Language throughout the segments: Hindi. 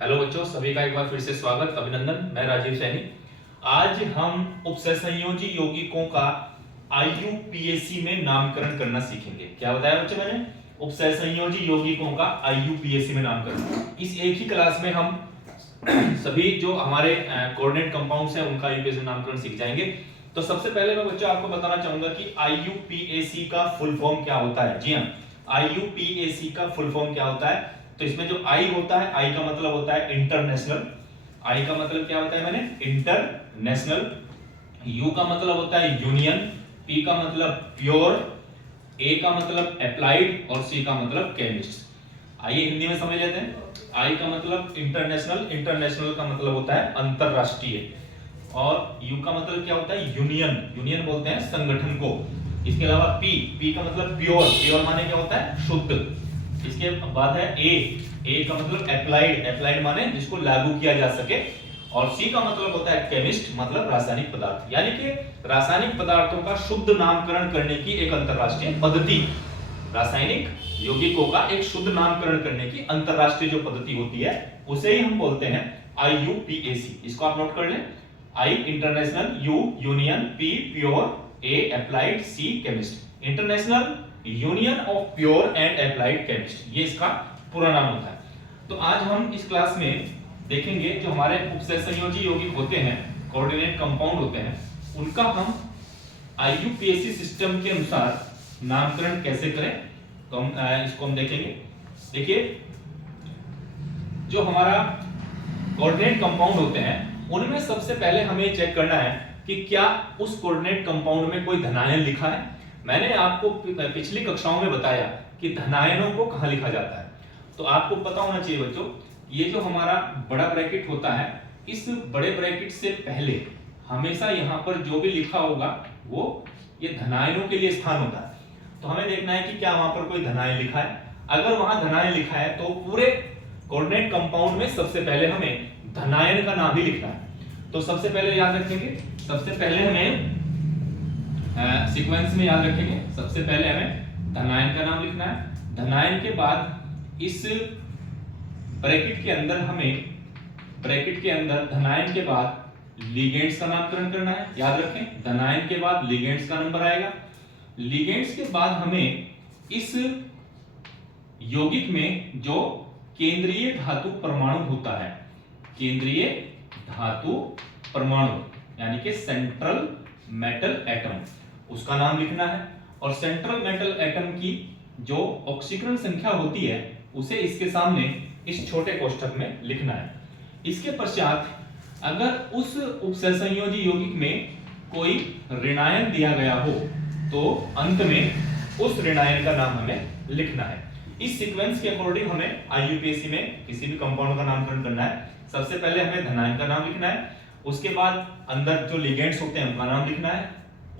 हेलो बच्चों, सभी का एक बार फिर से स्वागत, अभिनंदन। मैं राजीव सैनी। आज हम उपसहसंयोजी यौगिकों का आईयूपीएसी में नामकरण करना सीखेंगे। क्या बताया बच्चों मैंने? उपसहसंयोजी यौगिकों का आईयूपीएसी में नामकरण। इस एक ही क्लास में हम सभी जो हमारे कोऑर्डिनेट कंपाउंड्स हैं उनका आईयूपीएसी में नामकरण सीख जाएंगे। तो सबसे पहले मैं बच्चों आपको बताना चाहूंगा कि आईयूपीएसी का फुल फॉर्म क्या होता है। जी हाँ, आईयूपीएसी का फुल फॉर्म क्या होता है? तो इसमें जो आई होता है, आई का मतलब होता है इंटरनेशनल। आई का मतलब क्या होता है मैंने? इंटरनेशनल। यू का मतलब होता है यूनियन। पी का मतलब प्योर। ए का मतलब अप्लाइड और सी का मतलब केमिस्ट। आइए हिंदी में समझ लेते हैं। आई का मतलब इंटरनेशनल, इंटरनेशनल का मतलब होता है अंतरराष्ट्रीय। और यू का मतलब क्या होता है? यूनियन, यूनियन बोलते हैं संगठन को। इसके अलावा पी, पी का मतलब प्योर, प्योर माने क्या होता है? शुद्ध। इसके बाद है ए, ए का मतलब अप्लाइड, अप्लाइड माने जिसको लागू किया जा सके। और सी का मतलब होता है केमिस्ट, मतलब रासायनिक पदार्थ। यानी कि रासायनिक पदार्थों का शुद्ध नामकरण करने की एक अंतरराष्ट्रीय पद्धति, रासायनिक यौगिकों का एक शुद्ध नामकरण करने की अंतरराष्ट्रीय जो पद्धति होती है उसे ही हम बोलते हैं आईयूपीएसी। इसको आप नोट कर लें। I international, U union, P pure, A applied, C chemist. International union of pure and applied chemist, ये इसका पूरा नाम होता है। तो आज हम इस क्लास में देखेंगे जो हमारे उपसहसंयोजी यौगिक होते हैं, कोऑर्डिनेट कंपाउंड होते हैं, उनका हम आईयूपीएसी सिस्टम के अनुसार नामकरण कैसे करें। तो हम इसको हम देखेंगे। देखिए, जो हमारा कोऑर्डिनेट कंपाउंड होते हैं उनमें सबसे पहले हमें चेक करना है कि क्या उस कोऑर्डिनेट कंपाउंड में कोई धनायन लिखा है। मैंने आपको पिछली कक्षाओं में बताया कि धनायनों को कहां लिखा जाता है। तो आपको पता होना चाहिए बच्चों, ये जो हमारा बड़ा ब्रैकेट होता है, इस बड़े ब्रैकेट से पहले हमेशा यहां पर जो भी लिखा होगा वो ये धनायनों के लिए स्थान होता है। तो हमें देखना है कि क्या वहां पर कोई धनायन लिखा है। अगर वहां धनायन लिखा है तो पूरे कोऑर्डिनेट कंपाउंड में सबसे पहले हमें धनायन का नाम ही लिखना है। तो सबसे पहले याद रखेंगे, सबसे पहले हमें सीक्वेंस में याद रखेंगे, सबसे पहले हमें धनायन का नाम लिखना है। धनायन के बाद इस ब्रैकेट के अंदर हमें, ब्रैकेट के अंदर धनायन के बाद लिगेंड्स का नामकरण करना है। याद रखें, धनायन के बाद लिगेंड्स का नंबर आएगा। लिगेंड्स के बाद हमें इस यौगिक में जो केंद्रीय धातु परमाणु होता है, केंद्रीय धातु परमाणु यानी कि सेंट्रल मेटल एटम, उसका नाम लिखना है। और सेंट्रल मेटल एटम की जो ऑक्सीकरण संख्या होती है उसे इसके सामने इस छोटे कोष्ठक में लिखना है। इसके पश्चात अगर उस उपसहसंयोजी यौगिक में कोई ऋणायन दिया गया हो तो अंत में उस ऋणायन का नाम हमें लिखना है। इस सीक्वेंस के अकॉर्डिंग हमें आईयूपीएसी में किसी भी कंपाउंड का नामकरण करना है। सबसे पहले हमें धनायन का नाम लिखना है, उसके बाद अंदर जो लिगेंड्स होते हैं उनका नाम लिखना है,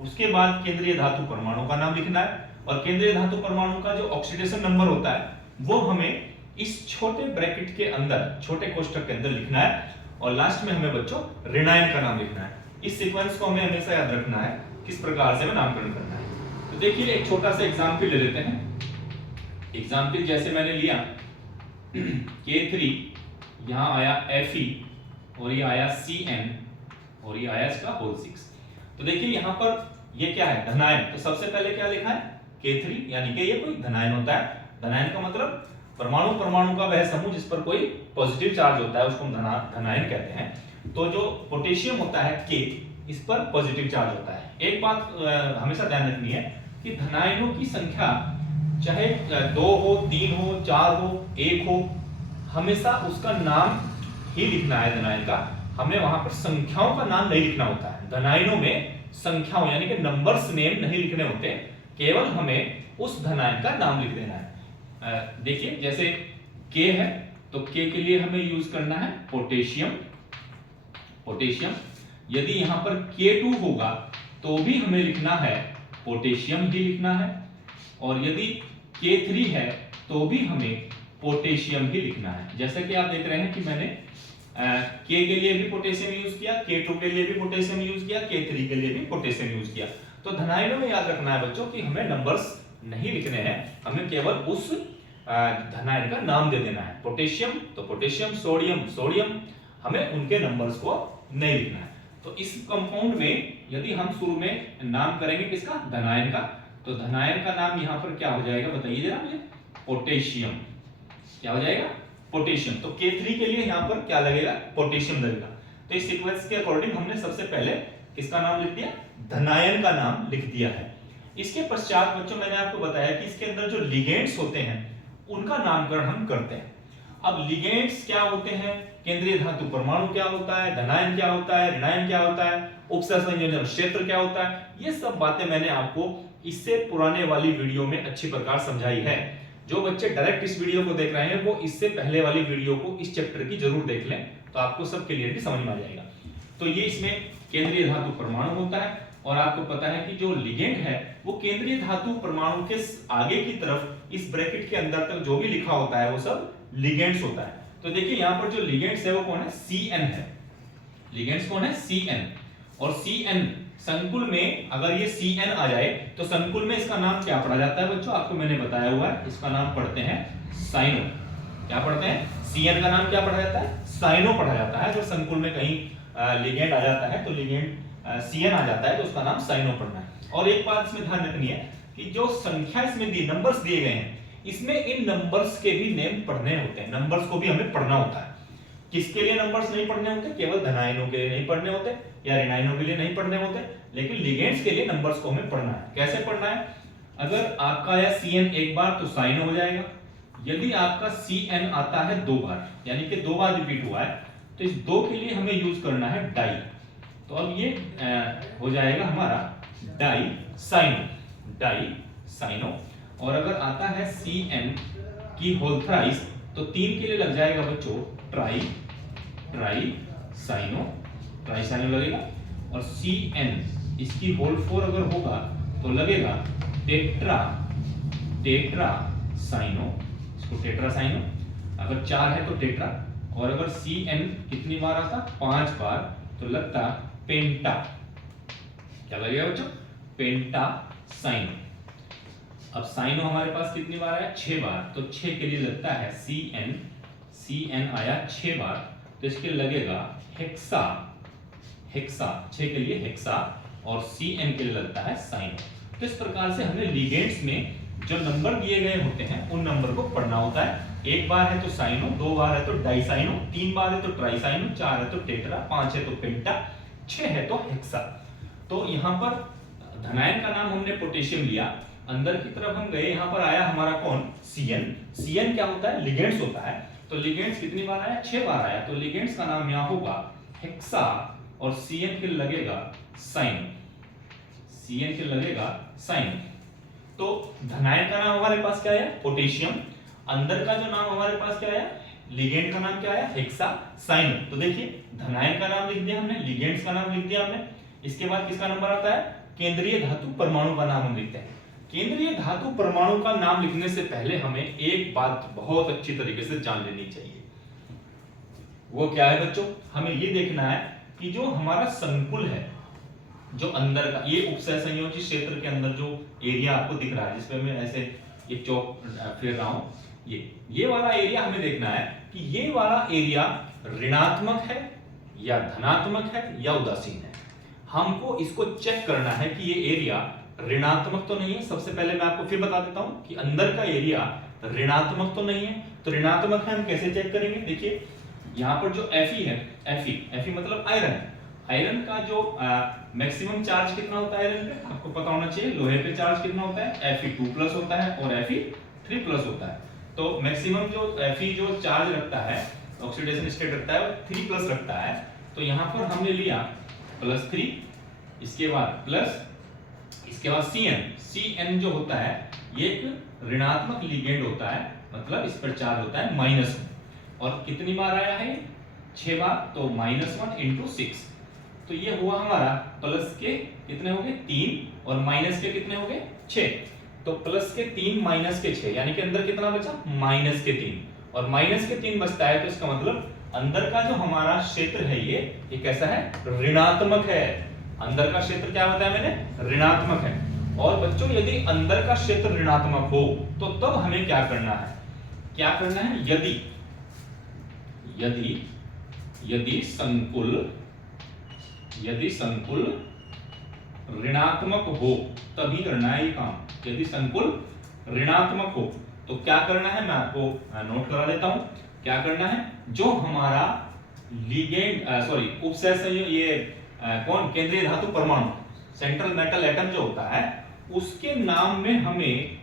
उसके बाद केंद्रीय धातु परमाणु का नाम लिखना है, और केंद्रीय धातु परमाणु का जो ऑक्सीडेशन नंबर होता है वो हमें इस छोटे ब्रैकेट के अंदर, छोटे कोष्ठक के अंदर लिखना है। और लास्ट में हमें बच्चों ऋणायन का नाम लिखना है। इस सीक्वेंस को हमें हमेशा याद रखना है, किस प्रकार से हमें नामकरण करना है। तो देखिए, एक छोटा सा एग्जाम्पल ले लेते हैं। एग्जाम्पल जैसे मैंने लिया K3, यहां आया Fe और ये आया Cn और ये आया इसका होल 6। तो देखिए यहां पर ये क्या है? धनायन। तो सबसे पहले क्या लिखा है? K3, यानी कि ये कोई धनायन होता है। धनायन का मतलब परमाणु, परमाणु का वह समूह जिस पर कोई पॉजिटिव चार्ज होता है उसको हम धनायन कहते हैं। तो जो पोटेशियम होता है K, इस पर पॉजिटिव चार्ज होता है। एक बात हमेशा ध्यान रखनी है कि धनायनों की संख्या चाहे 2 हो, 3 हो, 4 हो, 1 हो, हमेशा उसका नाम ही लिखना है। धनायन का हमें वहां पर संख्याओं का नाम नहीं लिखना होता है। धनायनों में संख्याओं यानी कि नंबर्स नेम नहीं लिखने होते, केवल हमें उस धनायन का नाम लिख देना है। देखिए जैसे K है तो K के लिए हमें यूज करना है पोटेशियम, पोटेशियम। यदि यहां पर K2 होगा तो भी हमें लिखना है पोटेशियम ही लिखना है, और यदि K3 है तो भी हमें पोटेशियम ही लिखना है। जैसा कि आप देख रहे हैं कि मैंने K के लिए भी पोटेशियम यूज किया, K2 के लिए भी पोटेशियम यूज किया, K3 के लिए भी पोटेशियम यूज किया। तो धनायनों में याद रखना है बच्चों कि हमें नंबर्स नहीं लिखने हैं, हमें केवल उस धनायन का नाम दे देना है। पोटेशियम तो पोटेशियम, सोडियम सोडियम, हमें उनके नंबर्स को नहीं लिखना है। तो इस कंपाउंड में यदि हम शुरू में नाम करेंगे किसका, धनायन का, तो धनायन का नाम यहाँ पर क्या हो जाएगा बताइए जरा मुझे, पोटेशियम। क्या हो जाएगा, पोटेशियम। तो K3 के लिए यहाँ पर क्या लगेगा, पोटेशियम लगेगा। तो इस सीक्वेंस के अकॉर्डिंग हमने सबसे पहले किसका नाम लिख दिया, धनायन का नाम लिख दिया है। इसके पश्चात बच्चों मैंने आपको बताया कि इसके अंदर जो लिगेंड्स होते हैं उनका नामकरण हम करते हैं। अब लिगेंड्स क्या होते हैं, केंद्रीय धातु परमाणु क्या होता है, धनायन क्या होता है, ऋणायन क्या होता है, उपसंयोजन क्षेत्र क्या होता है, ये सब बातें मैंने आपको इससे पुराने वाली वीडियो में अच्छी प्रकार समझाई है। जो बच्चे डायरेक्ट इस वीडियो को देख रहे हैं वो इससे पहले वाली वीडियो को इस चैप्टर की जरूर देख लें, तो आपको सब क्लियरली समझ में आ जाएगा। तो ये इसमें केंद्रीय धातु परमाणु होता है, और आपको पता है कि जो लिगेंड है वो केंद्रीय धातु परमाणु के आगे की तरफ इस ब्रैकेट के अंदर तक जो भी लिखा होता है वो सब लिगेंड्स होता है। तो देखिए यहाँ पर जो लिगेंड्स है वो कौन है, Cn है। लिगेंड्स कौन है, Cn। और Cn संकुल में अगर ये Cn आ जाए तो संकुल में इसका नाम क्या पढ़ा जाता है बच्चों, आपको मैंने बताया हुआ है, इसका नाम पढ़ते हैं साइनो। क्या पढ़ते हैं, Cn का नाम क्या पढ़ा जाता है, साइनो पढ़ा जाता है। जब संकुल में कहीं लिगेंड आ जाता है तो लिगेंड Cn आ जाता है तो उसका नाम साइनो पढ़ना है। और एक बात इसमें ध्यान रखनी है कि जो संख्या इसमें दी, नंबर्स दिए गए हैं, इसमें इन नंबर्स के भी नेम पढ़ने होते हैं, नंबर्स को भी हमें पढ़ना होता है। किसके लिए नंबर्स नहीं पढ़ने होते, केवल धनायनों के लिए नहीं पढ़ने होते या ऋणायनों के लिए नहीं पढ़ने होते, लेकिन लिगेंड्स के लिए नंबर्स को हमें पढ़ना है। कैसे पढ़ना है, अगर आपका आया Cn एक बार तो साइनो हो जाएगा। यदि आपका Cn आता है 2 बार, यानी कि 2 बार रिपीट हुआ है, तो इस 2 के लिए हमें यूज करना है डाई। तो अब ये हो जाएगा हमारा डाई साइनो, डाई साइनो। और अगर आता है Cn की होल थ्राइस तो 3 के लिए लग जाएगा बच्चों tri, tri cyano, tri cyano लगेगा। और Cn इसकी होल 4 अगर होगा तो लगेगा टेट्रा, टेट्रा साइनो, इसको टेट्रा साइनो। अगर 4 है तो टेट्रा। और अगर Cn कितनी बार आता, 5 बार, तो लगता पेंटा। क्या लगेगा बच्चों, पेंटा साइनो। अब साइनो हमारे पास कितनी बार आया, 6 बार, तो 6 के लिए लगता है Cn, Cn आया 6 बार, तो इसके लगेगा हेक्सा, हेक्सा, 6 के लिए हेक्सा, और Cn के लिए लगता है साइनो। तो इस प्रकार से हमें लिगेंड्स में जो नंबर दिए गए होते हैं उन नंबर को पढ़ना होता है। 1 बार है तो साइनो, 2 बार है तो डाइसाइनो, 3 बार है तो ट्राइसाइनो, 4 है तो टेट्रा, 5 है तो पेंटा, 6 है तो हेक्सा। तो यहाँ पर धनायन का नाम हमने पोटेशियम लिया, अंदर की तरफ हम गए, यहाँ पर आया हमारा कौन, Cn। Cn क्या होता है, लिगेंड्स होता है। तो लिगेंड्स कितनी बार आया, 6 बार आया, तो लिगेंड्स का नाम यहाँ होगा हेक्सा, और Cn के लगेगा साइन, Cn के लगेगा साइन। तो धनायन का नाम हमारे पास क्या है, पोटेशियम। अंदर का जो नाम हमारे पास क्या है, लिगेंड का नाम क्या है, हेक्सा साइन। तो देखिए धनायन का नाम लिख दिया हमने, लिगेंड्स का नाम लिख दिया हमने। इसके बाद किसका नंबर आता है, केंद्रीय धातु परमाणु का नाम हम लिखते हैं। केंद्रीय धातु परमाणु का नाम लिखने से पहले हमें एक बात बहुत अच्छी तरीके से जान लेनी चाहिए। वो क्या है बच्चों, हमें ये देखना है कि जो हमारा संकुल है, जो अंदर का ये उपसंयोजी क्षेत्र के अंदर जो एरिया आपको दिख रहा है, जिसपे मैं ऐसे ये चौक फेर रहा हूं, ये वाला एरिया हमें देखना है कि ये वाला एरिया ऋणात्मक है या धनात्मक है या उदासीन है। हमको इसको चेक करना है कि ये एरिया ऋणात्मक तो नहीं है। सबसे पहले मैं आपको फिर बता देता हूं कि अंदर का एरिया ऋणात्मक तो नहीं है। तो ऋणात्मक है, हम कैसे चेक करेंगे, देखिए यहाँ पर जो Fe है, Fe मतलब आयरन। आयरन का जो मैक्सिमम चार्ज कितना होता है आयरन पे, आपको पता होना चाहिए। लोहे पे चार्ज कितना होता है, Fe2+ होता है और Fe3+ होता है। तो मैक्सिमम जो Fe जो चार्ज रखता है, ऑक्सीडेशन स्टेट रखता है, वो 3+ रखता है। तो यहाँ पर हमने लिया +3, इसके बाद प्लस, इसके बाद Cn जो होता है ये एक ऋणात्मक लिगेंड होता है, मतलब इस पर चार्ज होता है -1। और कितनी बार आया है, 6 बार, तो -1 × 6। तो ये हुआ हमारा प्लस के कितने हो गए, 3, और माइनस के कितने हो गए, 6। तो प्लस के 3 माइनस के 6, यानी कि अंदर कितना बचा, -3। और -3 बचता है, तो इसका मतलब अंदर का जो हमारा क्षेत्र है ये कैसा है, ऋणात्मक है। अंदर का क्षेत्र क्या बताया मैंने, ऋणात्मक है। और बच्चों यदि अंदर का क्षेत्र ऋणात्मक हो तो तब हमें क्या करना है, क्या करना है, यदि यदि यदि संकुल ऋणात्मक हो तभी करना है ये काम। यदि संकुल ऋणात्मक हो तो क्या करना है, मैं आपको नोट करा देता हूं। क्या करना है, जो हमारा लिगेंड उपसहसंयोजक ये कौन केंद्रीय धातु परमाणु सेंट्रल मेटल एटम जो होता है उसके नाम में हमें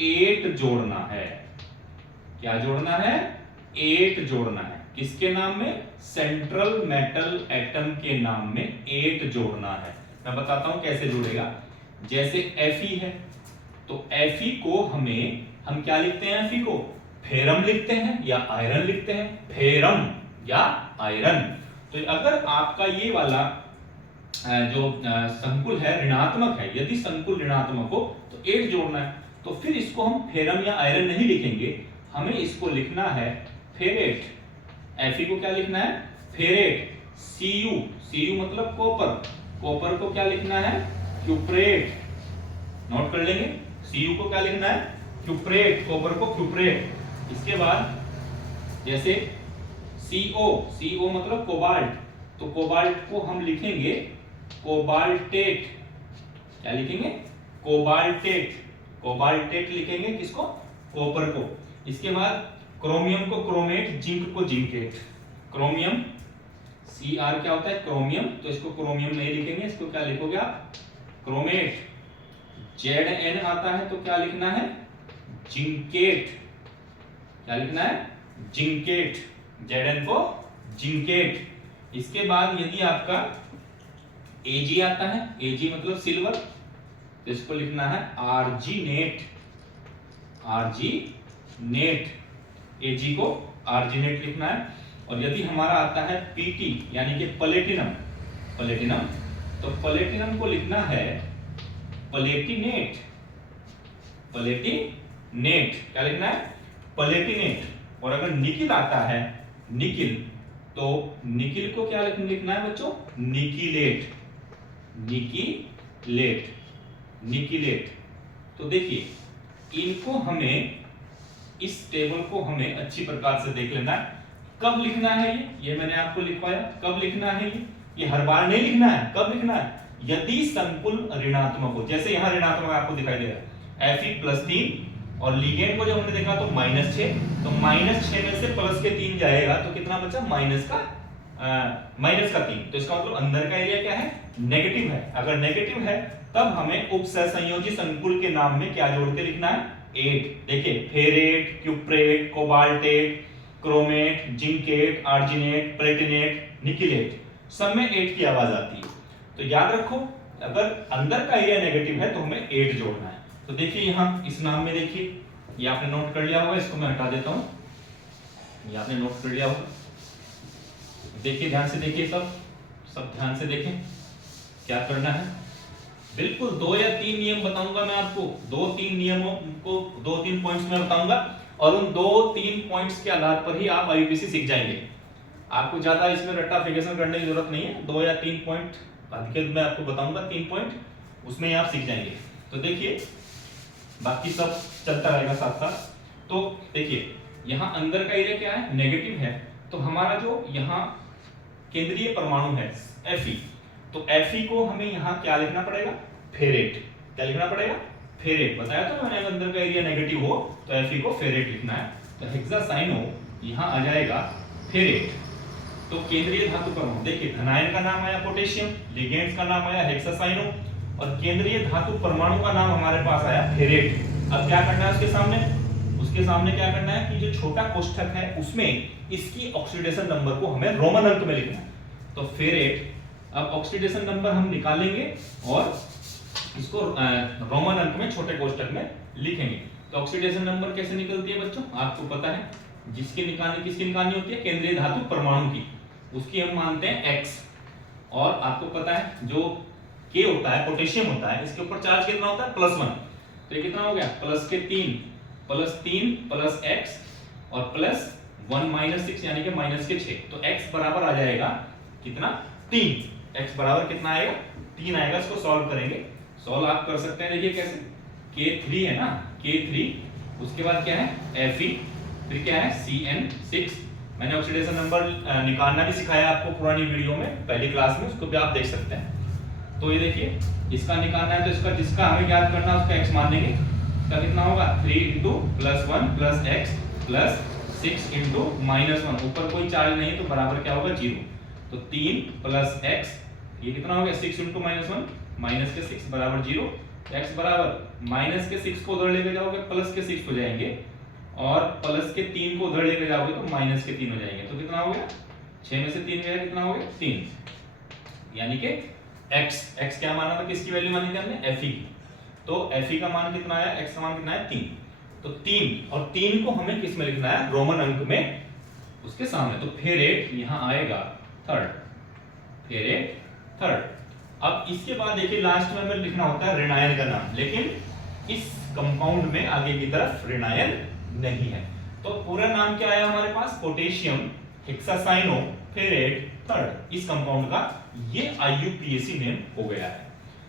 8 जोड़ना है। क्या जोड़ना है, 8 जोड़ना है। किसके नाम में, सेंट्रल मेटल एटम के नाम में 8 जोड़ना है। मैं बताता हूं कैसे जुड़ेगा। जैसे Fe है तो Fe को हम क्या लिखते हैं, Fe को फेरम लिखते हैं या आयरन लिखते हैं, फेरम या आयरन। तो अगर आपका ये वाला जो संकुल है ऋणात्मक है, यदि संकुल ऋणात्मक हो तो 8 जोड़ना है। तो फिर इसको हम फेरम या आयरन नहीं लिखेंगे, हमें इसको लिखना है फेरेट। Fe को क्या लिखना है, फेरेट। Cu मतलब कॉपर, कॉपर को क्या लिखना है, क्यूप्रेट। नोट कर लेंगे, Cu को क्या लिखना है, क्यूप्रेट, कॉपर को क्यूप्रेट। इसके बाद जैसे CO मतलब कोबाल्ट, तो कोबाल्ट को हम लिखेंगे कोबाल्टेट। क्या लिखेंगे, कोबाल्टेट। कोबाल्टेट लिखेंगे किसको, कॉपर को। इसके बाद क्रोमियम को क्रोमेट, जिंक को जिंकेट। क्रोमियम Cr क्या होता है, क्रोमियम, तो इसको क्रोमियम नहीं लिखेंगे, इसको क्या लिखोगे आप, क्रोमेट। Zn आता है तो क्या लिखना है, जिंकेट। क्या लिखना है, जिंकेट। Zn को जिंकेट। इसके बाद यदि आपका Ag आता है, Ag मतलब सिल्वर, तो इसको लिखना है आर्जिनेट। आर्जिनेट, Ag को आर्जिनेट लिखना है। और यदि हमारा आता है Pt यानी कि प्लेटिनम, तो प्लेटिनम को लिखना है प्लेटिनेट। क्या लिखना है, प्लेटिनेट। और अगर निकिल आता है, निकिल, तो निकिल को क्या लिखना है बच्चों, निकिलेट। निकिलेट। तो देखिए इनको हमें, इस टेबल को हमें अच्छी प्रकार से देख लेना है। कब लिखना है ये मैंने आपको लिखवाया। कब लिखना है ये हर बार नहीं लिखना है। कब लिखना है, यदि संकुल ऋणात्मक हो। जैसे यहां ऋणात्मक आपको दिखाई दे रहा है Fe +3, और लिगेंड को जब हमने देखा तो -6, तो -6 में से +3 जाएगा तो कितना बचा, -3। तो इसका मतलब अंदर का एरिया क्या है, नेगेटिव है। अगर नेगेटिव है तब हमें उपसहसंयोजी संकुल के नाम में क्या जोड़ के लिखना है, 8। देखिए ferrate, cuprate, cobaltate, chromate, zincate, argentate, platinate, nickelate, सब में 8 की आवाज आती है। तो याद रखो अगर अंदर का एरिया नेगेटिव है तो हमें 8 जोड़ना है। तो देखिए यहां इस नाम में देखिए, ये आपने नोट कर लिया होगा, इसको मैं हटा देता हूं। ये आपने नोट कर लिया होगा, देखिए ध्यान से देखिए, सब ध्यान से देखें क्या करना है। बिल्कुल 2 या 3 नियम बताऊंगा मैं आपको, 2-3 नियमों को 2-3 पॉइंट्स में बताऊंगा, और उन 2-3 पॉइंट्स के आधार पर ही आप आईयूपीएसी सीख जाएंगे। आपको ज्यादा इसमें रट्टाफिकेशन करने की जरूरत नहीं है। 2 या 3 पॉइंट अधिक मैं आपको बताऊंगा, 3 पॉइंट, उसमें ही आप सीख जाएंगे। तो देखिए बाकी सब चलता रहेगा साथ साथ। तो देखिए यहाँ अंदर का एरिया क्या है, नेगेटिव है, तो हमारा जो यहाँ केंद्रीय परमाणु है Fe, तो Fe को हमें यहाँ क्या लिखना पड़ेगा, फेरेट। क्या लिखना पड़ेगा, फेरेट। बताया तो मैंने, अंदर का एरिया नेगेटिव हो तो Fe को फेरेट लिखना है। तो हेक्सासाइनो यहाँ आ जाएगा फेरेट। तो केंद्रीय धातु परमाणु, देखिए धनायन का नाम आया पोटेशियम, लिगेंड्स का नाम आया हेक्सासाइनो, और केंद्रीय धातु परमाणु का नाम हमारे पास आया फेरेट। अब क्या करना है उसके सामने क्या करना है कि जो छोटा कोष्ठक है उसमें इसकी ऑक्सीडेशन नंबर को हमें रोमन अंक में लिखना है। तो फेरेट, अब ऑक्सीडेशन नंबर हम निकालेंगे और इसको रोमन अंक में छोटे कोष्ठक में लिखेंगे। तो ऑक्सीडेशन नंबर कैसे निकलती है बच्चों, आपको पता है, किसकी निकालनी होती है, केंद्रीय धातु परमाणु की, उसकी हम मानते हैं x। और आपको पता है जो K होता है, पोटेशियम होता है, इसके ऊपर चार्ज कितना होता है, +1। तो ये कितना हो गया, +3 + x और +1 - 6 यानी कि -6। तो x बराबर आ जाएगा कितना, 3। x बराबर कितना आएगा, 3 आएगा। इसको सॉल्व करेंगे, सॉल्व आप कर सकते हैं। देखिए कैसे, K3 है ना, K3, उसके बाद क्या है Fe, फिर क्या है CN6। मैंने ऑक्सीडेशन नंबर निकालना भी सिखाया आपको पुरानी वीडियो में, पहली क्लास में, उसको भी आप देख सकते हैं। तो ये देखिए इसका निकालना है तो इसका जिसका हमें ज्ञात करना है उसका x मान लेंगे। इसका कितना होगा 3 × +1 + x + 6 × -1, ऊपर कोई चार्ज नहीं तो बराबर क्या होगा 0। तो 3 + x, ये कितना हो गया 6 × -1 माइनस के 6 बराबर 0। x बराबर माइनस के 6 को उधर लेके जाओगे प्लस के 6 हो जाएंगे, और प्लस के 3 को उधर लेके जाओगे तो माइनस के 3 हो जाएंगे। तो कितना हो गया 6 में से 3 गया, कितना हो गया 3। यानी कि x क्या माना था, किसकी वैल्यू मानी थी हमने Fe की। तो Fe का मान कितना आया, x का मान कितना है 3। तो 3 और 3 को हमें किस में लिखना है, रोमन अंक में उसके सामने। तो फेरेट यहां आएगा 3rd, फेरेट 3rd। अब इसके बाद देखिए लास्ट में हमें लिखना होता है ऋणायन का नाम, लेकिन इस कंपाउंड में आगे की तरफ ऋणायन नहीं है। तो पूरा नाम क्या आया हमारे पास, पोटेशियम हेक्सासाइनोफेरेट 3rd। इस कंपाउंड का ये IUPAC नेम हो गया है।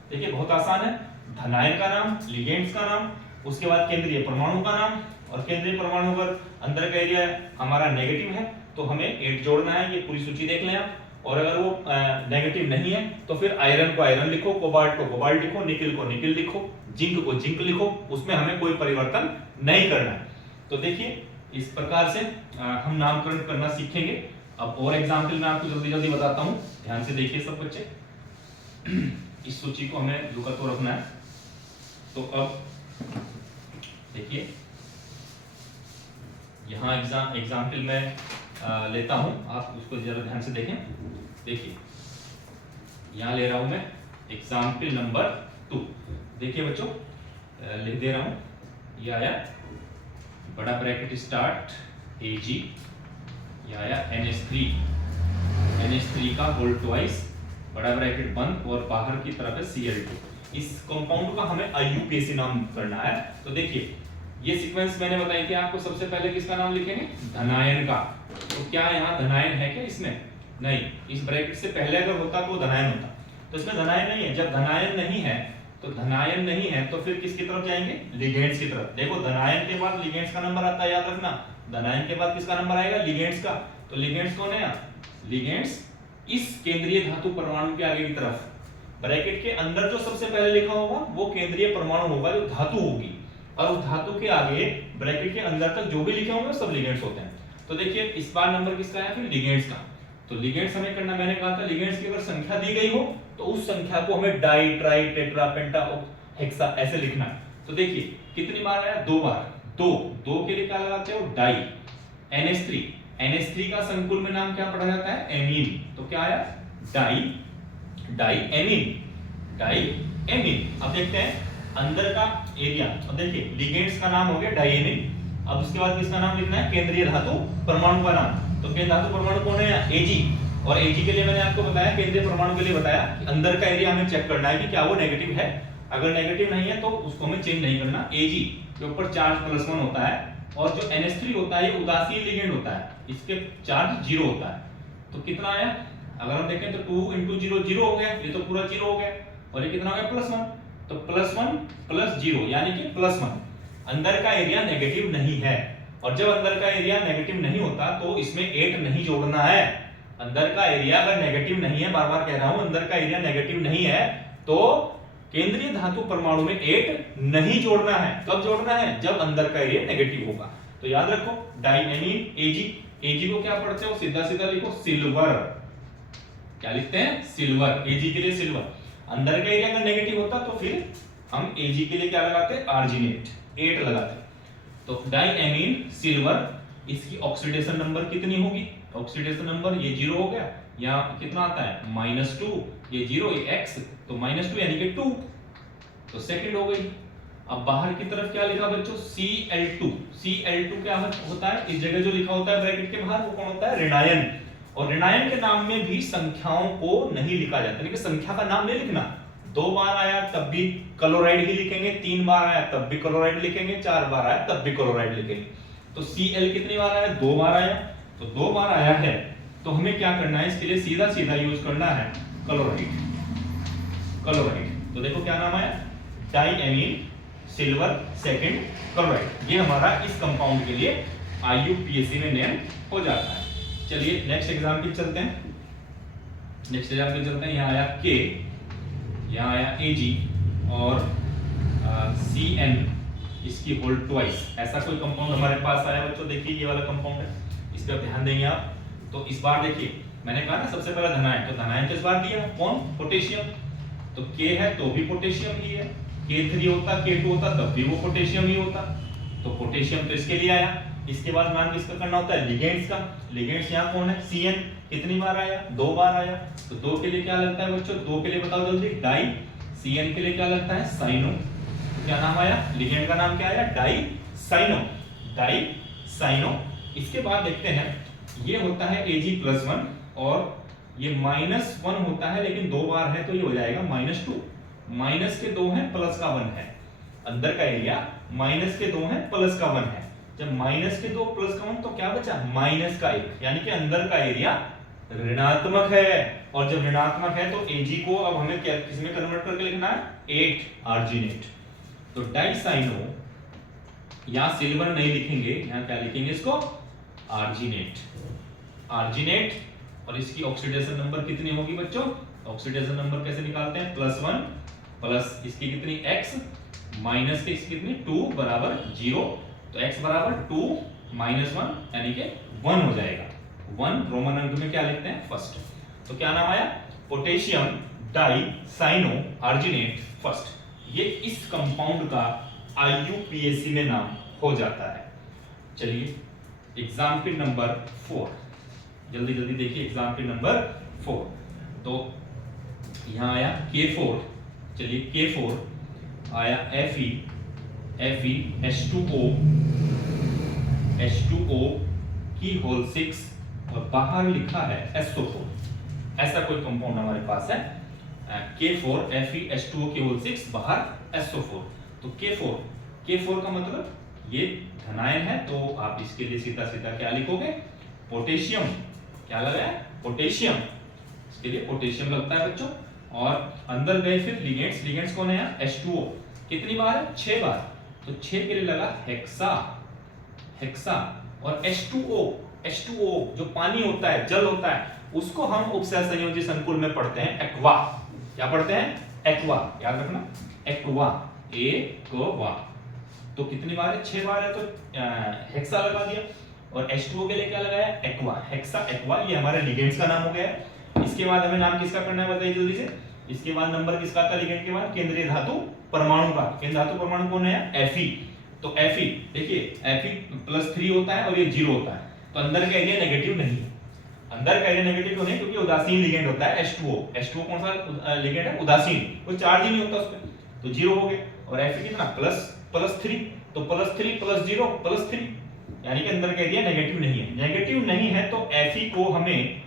देखिए बहुत आसान है, धनायन का नाम, लिगेंड्स का नाम, उसके बाद केंद्रीय परमाणु का नाम, और केंद्रीय परमाणु पर अंदर का एरिया हमारा नेगेटिव है तो हमें 8 जोड़ना है। ये पूरी सूची देख लें आप। और अगर वो नेगेटिव नहीं है तो फिर आयरन को आयरन लिखो, कोबाल्ट को कोबाल्ट लिखो, निकिल को निकिल लिखो, जिंक को जिंक लिखो, उसमें हमें कोई परिवर्तन नहीं करना है। तो देखिए इस प्रकार से हम नामकरण करना सीखेंगे। अब और एग्जाम्पल मैं आपको जल्दी जल्दी बताता हूँ, ध्यान से देखिए सब बच्चे। इस सूची को हमें लुका तो रखना है। तो अब देखिए यहाँ एग्जाम्पल में लेता हूं, आप उसको जरा ध्यान से देखें। देखिए यहां ले रहा हूं मैं एग्जाम्पल नंबर 2। देखिए बच्चों लिख दे रहा हूं, ये आया बड़ा ब्रैकेट स्टार्ट Ag, ये आया NH3 का होल ट्वाइस, बड़ा ब्रैकेट बंद, और बाहर की तरफ है Cl2। इस कंपाउंड का हमें IUPAC नाम करना है। तो देखिए ये सीक्वेंस मैंने बताई थी आपको, सबसे पहले किसका नाम लिखेंगे, धनायन का। तो क्या यहाँ धनायन है क्या इसमें, नहीं, इस ब्रैकेट से पहले अगर होता तो धनायन होता, तो इसमें धनायन नहीं है। जब धनायन नहीं है तो फिर किसकी तरफ जाएंगे, लिगेंड्स की तरफ। देखो धनायन के बाद लिगेंड्स का नंबर आता है, याद रखना। धनायन के बाद किसका नंबर आएगा, लिगेंड्स का। तो लिगेंड्स कौन है, लिगेंड्स इस केंद्रीय धातु परमाणु के आगे की तरफ, ब्रैकेट के अंदर जो सबसे पहले लिखा होगा वो केंद्रीय परमाणु होगा, जो धातु होगी, और उस धातु के आगे ब्रैकेट के अंदर तक जो भी लिखे होंगे सब लिगेंड्स होते हैं। तो देखिए इस बार नंबर किसका है, फिर लिगेंड्स का। तो लिगेंड्स हमें करना, मैंने कहा था लिगेंड्स की अगर संख्या दी गई हो तो उस संख्या को हमें डाई, ट्राई, टेट्रा, पेंटा, हेक्सा ऐसे लिखना है। तो देखिए कितनी बार आया, 2 बार। दो के लिए क्या लगाते हो, डाई। NH3 का संकुल में नाम क्या पढ़ा जाता है, एमीन। तो क्या आया, डाई एमीन। अब देखते हैं अंदर का एरिया। अब देखिए लिगेंड्स का नाम हो गया डाइएमीन। अब उसके बाद किसका नाम लिखना है, केंद्रीय धातु परमाणु का नाम। तो केंद्रीय धातु परमाणु कौन है, Ag। और Ag के लिए मैंने आपको बताया, केंद्रीय परमाणु के लिए बताया कि अंदर का एरिया हमें चेक करना है कि क्या वो नेगेटिव है। अगर नेगेटिव नहीं है तो उसको हमें चेंज नहीं करना। Ag के ऊपर चार्ज +1 होता है, और जो NH3 होता है ये उदासीन लिगेंड होता है, इसके चार्ज 0 होता है। तो कितना आया, अगर हम देखें तो 2 × 0 0 हो गया, ये तो पूरा 0 हो गया, और ये कितना हो गया +1। तो +1 + 0 यानी कि +1। अंदर का एरिया नेगेटिव नहीं है, और जब अंदर का एरिया नेगेटिव नहीं होता तो इसमें 8 नहीं जोड़ना है। अंदर का एरिया अगर नेगेटिव नहीं है, बार बार कह रहा हूं, अंदर का एरिया नेगेटिव नहीं है तो केंद्रीय धातु परमाणु में 8 नहीं जोड़ना है। कब जोड़ना है, जब अंदर का एरिया नेगेटिव होगा। तो याद रखो डाइएमीन Ag को क्या पढ़ते हो, सीधा सीधा लिखो सिल्वर। क्या लिखते हैं, सिल्वर। Ag के लिए सिल्वर। अंदर का एरिया अगर नेगेटिव होता तो फिर हम Ag के लिए क्या लगाते, आर्जिनेट 8 लगाते। तो डाइएमीन सिल्वर, इसकी ऑक्सीडेशन नंबर कितनी होगी, ऑक्सीडेशन नंबर ये 0 हो गया, यहाँ कितना आता है -2, ये 0, ये x, तो -2 यानी कि 2, तो सेकंड हो गई। अब बाहर की तरफ क्या लिखा बच्चों, Cl2 क्या होता है, इस जगह जो लिखा होता है ब्रैकेट के बाहर वो कौन होता है, ऋणायन। और ऋणायन के नाम में भी संख्याओं को नहीं लिखा जाता, यानी कि संख्या का नाम नहीं लिखना। 2 बार आया तब भी क्लोराइड ही लिखेंगे, 3 बार आया तब भी क्लोराइड लिखेंगे, 4 बार आया तब भी क्लोराइड लिखेंगे। तो Cl कितनी बार आया, 2 बार आया। तो 2 बार आया है तो हमें क्या करना है, इसके लिए सीधा सीधा यूज करना है क्लोराइड। तो देखो क्या नाम आया, डाइएमीन सिल्वर सेकंड क्लोराइड। ये हमारा इस कंपाउंड के लिए IUPAC में नेम हो जाता है। चलिए नेक्स्ट एग्जाम्पल चलते हैं। यहाँ आया K, यहाँ आया AG और CN इसकी होल ट्वाइस, ऐसा कोई कंपाउंड हमारे पास आया बच्चों। देखिए ये वाला कंपाउंड है, इस पे ध्यान देंगे आप। तो इस बार देखिए मैंने कहा ना सबसे पहला धनायन, तो धनायन किस बार दिया, कौन, पोटेशियम। तो K है तो भी पोटेशियम ही है, K3 होता K2 होता तब भी वो पोटेशियम ही होता, तो पोटेशियम तो इसके लिए आया। इसके बाद नाम किसका करना होता है, लिगेंड्स का। लिगेंड्स यहाँ कौन है, CN, कितनी बार आया, 2 बार आया। तो 2 के लिए क्या लगता है बच्चों, 2 के लिए बताओ जल्दी, डाई। CN के लिए क्या लगता है, साइनो। तो क्या नाम आया, लिगेंड का नाम क्या आया, डाई साइनो, डाई साइनो। इसके बाद देखते हैं ये होता है Ag+1 और ये -1 होता है, लेकिन 2 बार है तो ये हो जाएगा -2। माइनस के 2 है, प्लस का 1 है, अंदर का एरिया माइनस के 2 है, प्लस का 1 है। जब माइनस के 2 प्लस का 1 तो क्या बचा, माइनस का 1, यानी कि अंदर का एरिया ऋणात्मक है। और जब ऋणात्मक है तो Ag को अब हमें क्या किस में कन्वर्ट करके लिखना है, 8 आर्जिनेट। तो डाइसाइनो, यहां सिल्वर नहीं लिखेंगे, यहां क्या लिखेंगे इसको, आर्जिनेट, आर्जिनेट। और इसकी ऑक्सीडेशन नंबर कितनी होगी बच्चों, ऑक्सीडेशन नंबर कैसे निकालते हैं, +1 प्लस इसकी कितनी x माइनस की इसकी कितनी 2 बराबर 0। तो x बराबर 2 -1 यानी कि 1 हो जाएगा। 1 रोमन अंक में क्या लिखते हैं, फर्स्ट। तो क्या नाम आया, पोटेशियम डाइसाइनो आर्जिनेट फर्स्ट। ये इस कंपाउंड का IUPAC में नाम हो जाता है। चलिए एग्जाम्पल नंबर 4, जल्दी जल्दी देखिए एग्जाम्पल नंबर 4। तो यहां आया K4, चलिए K4 आया Fe H2O की होल 6 और बाहर लिखा है SO4। ऐसा कोई कंपाउंड हमारे पास है, K4 Fe H2O की होल 6 बाहर SO4। तो K4 का मतलब ये धनायन है, तो आप इसके लिए सीधा सीधा क्या लिखोगे, पोटेशियम। क्या लगा है, पोटेशियम, इसके लिए पोटेशियम लगता है बच्चों। और अंदर गए फिर लिगेंड्स, लिगेंड्स कौन है यहाँ, H2O, कितनी बार है, 6 बार। तो 6 के लिए लगा हेक्सा, हेक्सा। और H2O जो पानी होता है, जल होता है, उसको हम उपसहसंयोजी संकुल में पढ़ते हैं एक्वा। क्या पढ़ते हैं, एक्वा, याद रखना, एक्वा, एक्वा। तो कितनी बार है, 6 बार है, तो हेक्सा लगा दिया। और H2O के लिए क्या लगाया, एक्वा, हेक्सा एक्वा। ये हमारे लिगेंड्स का नाम हो गया है। इसके बाद हमें नाम किसका करना है बताइए जल्दी से। इसके बाद नंबर किसका आता है लिगेंड के बाद, केंद्रीय धातु परमाणु का। केंद्रीय धातु परमाणु कौन है, Fe। तो Fe देखिए Fe +3 होता है और ये 0 होता है, तो अंदर का एरिया नेगेटिव नहीं है। अंदर का एरिया नेगेटिव क्यों नहीं, क्योंकि उदासीन लिगेंड होता है H2O कौन सा लिगेंड है, उदासीन, कोई चार्ज ही नहीं होता उसमें, तो 0 हो गए। और Fe कितना, +3, तो +3 + 0 +3, यानी कि अंदर का एरिया नेगेटिव नहीं है। नेगेटिव नहीं है तो Fe को हमें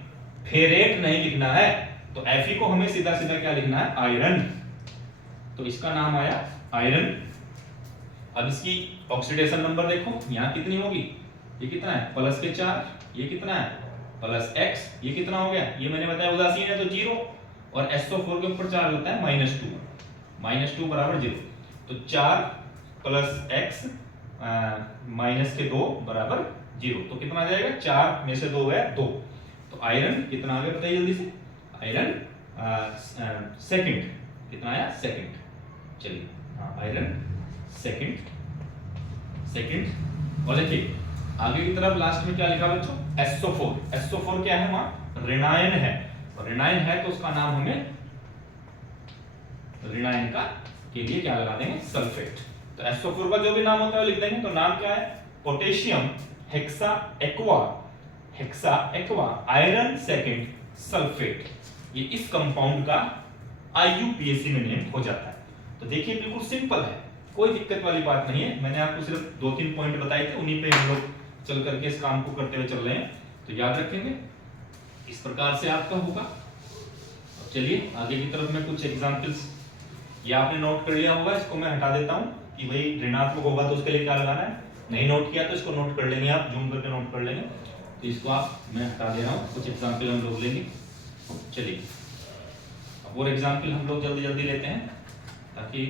फेरेट नहीं लिखना है, तो Fe को हमें सीधा सीधा क्या लिखना है, आयरन। तो इसका नाम आया आयरन। अब इसकी ऑक्सीडेशन नंबर देखो, यहाँ कितनी होगी, ये कितना है, +4, ये कितना है +x, ये कितना हो गया, ये मैंने बताया उदासीन है तो 0, और SO4 के ऊपर चार्ज होता है -2 बराबर 0। तो 4 + x -2 बराबर 0, तो कितना आ जाएगा, 4 में से 2 है 2। तो आयरन कितना आ गया बताइए जल्दी से, आयरन सेकंड, कितना आया, सेकंड। चलिए हाँ, आयरन सेकंड। और देखिए आगे की तरफ लास्ट में क्या लिखा बच्चों, SO4 क्या है, वहां ऋणायन है, और ऋणायन है तो उसका नाम हमें ऋणायन का के लिए क्या लगा देंगे, सल्फेट। तो SO4 का जो भी नाम होता है लिख देंगे। तो नाम क्या है, potassium hexa aqua iron second sulphate. ये इस कंपाउंड का IUPAC में नेम हो जाता है। तो देखिए बिल्कुल सिंपल है, कोई दिक्कत वाली बात नहीं है। मैंने आपको सिर्फ 2-3 पॉइंट बताए थे, उन्हीं पे हम लोग चल करके इस काम को करते हुए चल रहे हैं, तो याद रखेंगे, इस प्रकार से आपका होगा। अब चलिए आगे की तरफ में कुछ एग्जांपल्स, ये आपने नोट कर लिया होगा, इसको मैं हटा देता हूं कि भाई ऋणात्मक होगा तो उसके लिए क्या लगाना है। नहीं नोट किया तो इसको नोट कर लेंगे, आप जूम करके नोट कर लेंगे। तो इसको आप मैं हटा दे रहा हूँ, कुछ एग्जाम्पल हम लोग लेंगे। चलिए अब और एग्जाम्पल हम लोग जल्दी जल्दी लेते हैं, ताकि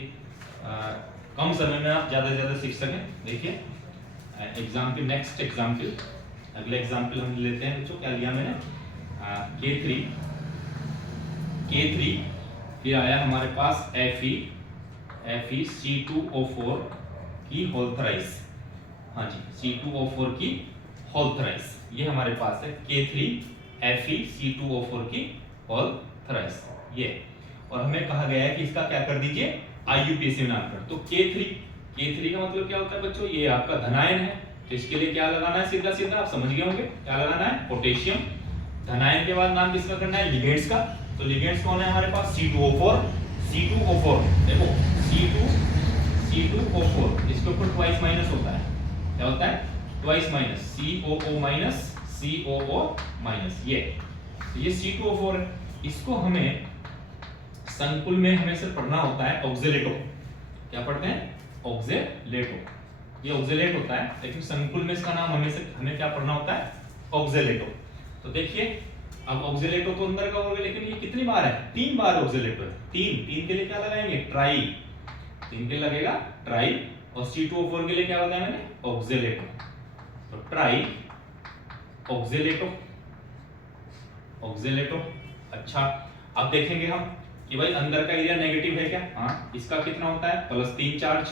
कम समय में आप ज़्यादा से ज़्यादा सीख सकें। देखिए एग्जाम्पल, नेक्स्ट एग्जाम्पल, अगले एग्जाम्पल हम लेते हैं बच्चों। क्या लिया मैंने, K3, फिर आया हमारे पास FeC2O4 की होल थ्राइस। हाँ जी, C2O4 की होल थ्राइस, ये हमारे पास है K3FeC2O4 की होल थ्राइस ये। और हमें कहा गया है कि इसका क्या कर दीजिए, IUPAC नामकरण। तो K3 का मतलब क्या होता है बच्चों, ये आपका धनायन है, तो इसके लिए क्या लगाना है, सीधा सीधा आप समझ गए होंगे क्या लगाना है, पोटेशियम। धनायन के बाद नाम किसका करना है, लिगेंड्स का। तो लिगेंड्स कौन है हमारे पास, C2O4 देखो, C2O4 इसके ऊपर ट्वाइस माइनस होता है, क्या होता है, ट्वाइस माइनस, COO माइनस ये C2O4 है। इसको हमें संकुल में हमें सिर्फ पढ़ना होता है ऑक्जेलेटो। क्या पढ़ते हैं, ऑक्जेलेटो, ये ऑक्जेलेट होता है, लेकिन संकुल में इसका नाम हमें क्या पढ़ना होता है, ऑक्जेलेटो। तो देखिए, अब ऑक्जेलेटो तो अंदर का हो गया, लेकिन ये कितनी बार है, 3 बार ऑक्जेलेटो है। 3 के लिए क्या लगाएंगे, ट्राई, 3 के लगेगा ट्राई, और C2O4 के लिए क्या लगाया मैंने, ऑक्जेलेटो। तो ट्राई ऑक्जेलेटो। अच्छा, अब देखेंगे हम कि भाई अंदर का एरिया नेगेटिव है क्या, हाँ, इसका कितना होता है, +3 चार्ज।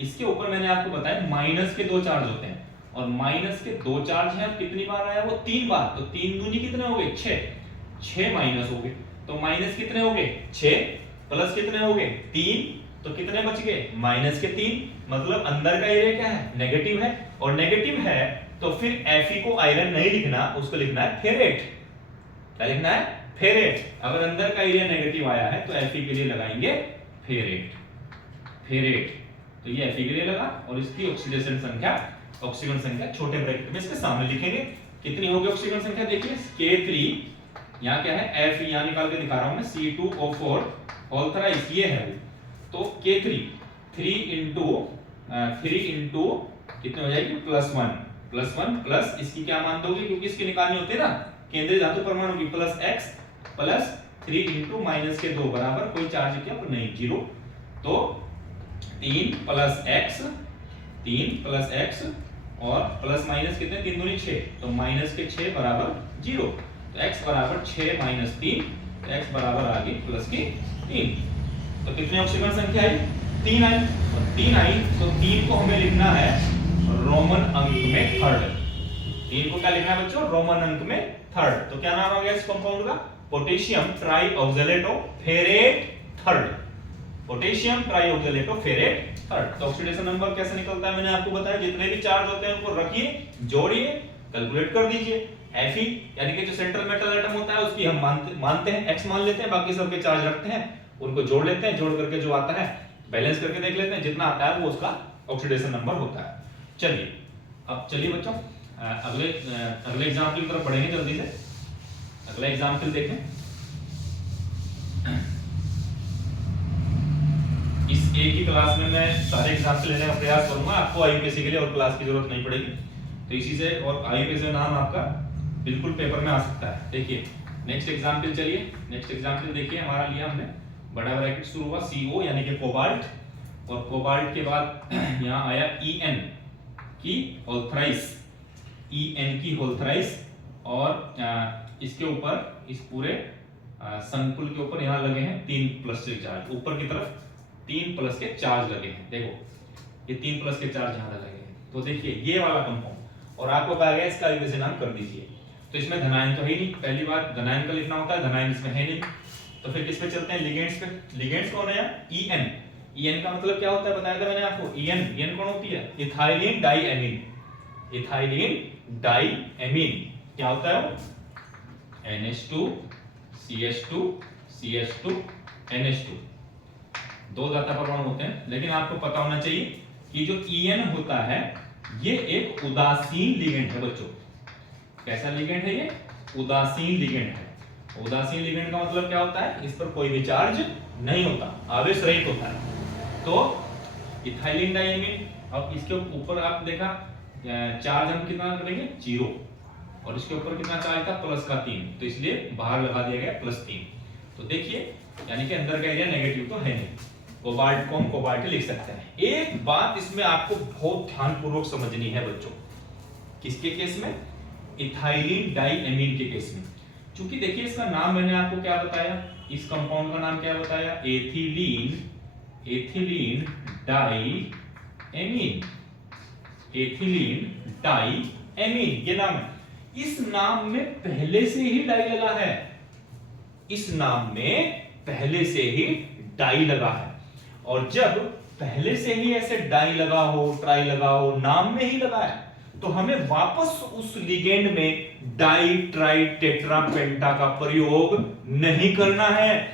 इसके ऊपर मैंने आपको बताया माइनस के 2 चार्ज होते हैं, और माइनस के 2 चार्ज हैं, कितनी बार आया वो, 3 बार। तो 3 दूनी कितने हो गए, 6 माइनस हो गए, तो माइनस कितने हो गए, 6, प्लस कितने हो गए, 3, तो कितने बच गए, माइनस के 3। मतलब अंदर का एरिया क्या है, नेगेटिव है, और नेगेटिव है तो फिर Fe को आयरन नहीं लिखना, उसको लिखना है फेरेट। क्या लिखना है, फेरेट। अगर अंदर का एरिया नेगेटिव आया है तो Fe के लिए लगाएंगे फेरेट। तो ये Fe के लिए लगा, और इसकी ऑक्सीडेशन संख्या छोटे ब्रैकेट में इसके सामने लिखेंगे। कितनी होगी ऑक्सीजन संख्या, देखिए K3, यहाँ क्या है, Fe यहाँ निकाल के दिखा रहा हूं मैं, C2O4 होल थ्राइस ये है। तो K3 3 इंटू कितने हो जाएगी, +1 प्लस इसकी क्या मान दोगे, क्योंकि इसके निकालनी होती है ना केंद्रीय धातु परमाणु की, +x प्लस 3 इंटू माइनस के 2 बराबर कोई चार्ज क्या नहीं, 0। तो 3 प्लस x और प्लस माइनस कितने, 3 दूनी 6, तो माइनस के 6 बराबर 0। तो x बराबर 6 माइनस 3, तो x बराबर आ गई प्लस की 3। तो कितनी ऑक्सीजन संख्या आई, 3 आई, और 3 आई तो 3 को हमें लिखना है रोमन अंक में थर्ड। 3 को क्या लिखना है बच्चों, रोमन अंक में थर्ड। तो क्या नाम आ गया इस कंपाउंड का, potassium trioxalato ferrate third. Potassium trioxalato ferrate third. तो ऑक्सीडेशन नंबर कैसे निकलता है मैंने आपको बताया, जितने भी चार्ज होते हैं उनको रखिए, जोड़िए, कैलकुलेट कर दीजिए। Fe यानी कि जो सेंट्रल मेटल एटम होता है उसकी हम मानते हैं x मान लेते हैं, बाकी सबके चार्ज रखते हैं, उनको जोड़ लेते हैं, जोड़ करके जो आता है बैलेंस करके देख लेते हैं, जितना आता है वो उसका ऑक्सीडेशन नंबर होता है। चलिए अब चलिए बच्चों अगले एग्जांपल की तरफ बढ़ेंगे जल्दी से। अगला एग्जांपल देखें, इस एक ही क्लास में मैं सारे एग्जांपल लेने का प्रयास करूंगा, आपको आईयूपीएससी के लिए और क्लास की जरूरत नहीं पड़ेगी। तो इसी से और आईयूपीएससी नाम आपका बिल्कुल पेपर में आ सकता है। देखिए नेक्स्ट एग्जांपल, चलिए नेक्स्ट एग्जांपल देखिए, हमारा लिया हमने बड़ा ब्रैकेट शुरू हुआ CO यानी कि कोबाल्ट, और कोबाल्ट के बाद यहाँ आया En की होल थ्राइस, En की होल थ्राइस, और इसके ऊपर इस पूरे संकुल के ऊपर यहाँ लगे हैं 3 प्लस के चार्ज, ऊपर की तरफ 3 प्लस के चार्ज लगे हैं। देखो ये 3 प्लस के चार्ज यहाँ लगे हैं। तो देखिए ये वाला कंपाउंड, और आपको कहा गया इसका आईयूपीएसी नाम कर दीजिए। तो इसमें धनायन तो है ही नहीं, पहली बात धनायन का लिखना होता है, धनायन इसमें है नहीं। तो फिर किस पे चलते हैं, लिगेंड्स पे। लिगेंड्स कौन है, En का मतलब क्या होता है बताया था मैंने आपको, En कौन होती है, इथाइलिन डाइएमीन। इथाइलिन डाइएमीन क्या होता है वो, NH2 CH2 CH2 NH2, 2 जाता परमाणु होते हैं। लेकिन आपको पता होना चाहिए कि जो En होता है ये एक उदासीन लिगेंड है बच्चों। कैसा लिगेंड है ये, उदासीन लिगेंड है। उदासीन लिगेंड का मतलब क्या होता है, इस पर कोई भी चार्ज नहीं होता, आवेश रहित होता है। तो इथाइलिन डाइएमीन, अब इसके ऊपर आप देखा चार्ज हम कितना करेंगे 0, और इसके ऊपर कितना चार्ज था +3, तो इसलिए बाहर लगा दिया गया +3। तो देखिए यानी कि अंदर का एरिया नेगेटिव तो है नहीं, कोबाल्ट को हम कोबाल्ट लिख सकते हैं। एक बात इसमें आपको बहुत ध्यानपूर्वक समझनी है बच्चों, किसके केस में? इथाइलिन डाइएमीन के केस में। क्योंकि देखिए इसका नाम मैंने आपको क्या बताया, इस कंपाउंड का नाम क्या बताया? एथिलीन डाइएमीन, एथिलीन डाइएमीन ये नाम है। इस नाम में पहले से ही डाई लगा है, इस नाम में पहले से ही डाई लगा है। और जब पहले से ही ऐसे डाई लगा हो, ट्राई लगा हो, नाम में ही लगा है, तो हमें वापस उस लिगेंड में डाई ट्राई टेट्रा पेंटा का प्रयोग नहीं करना है।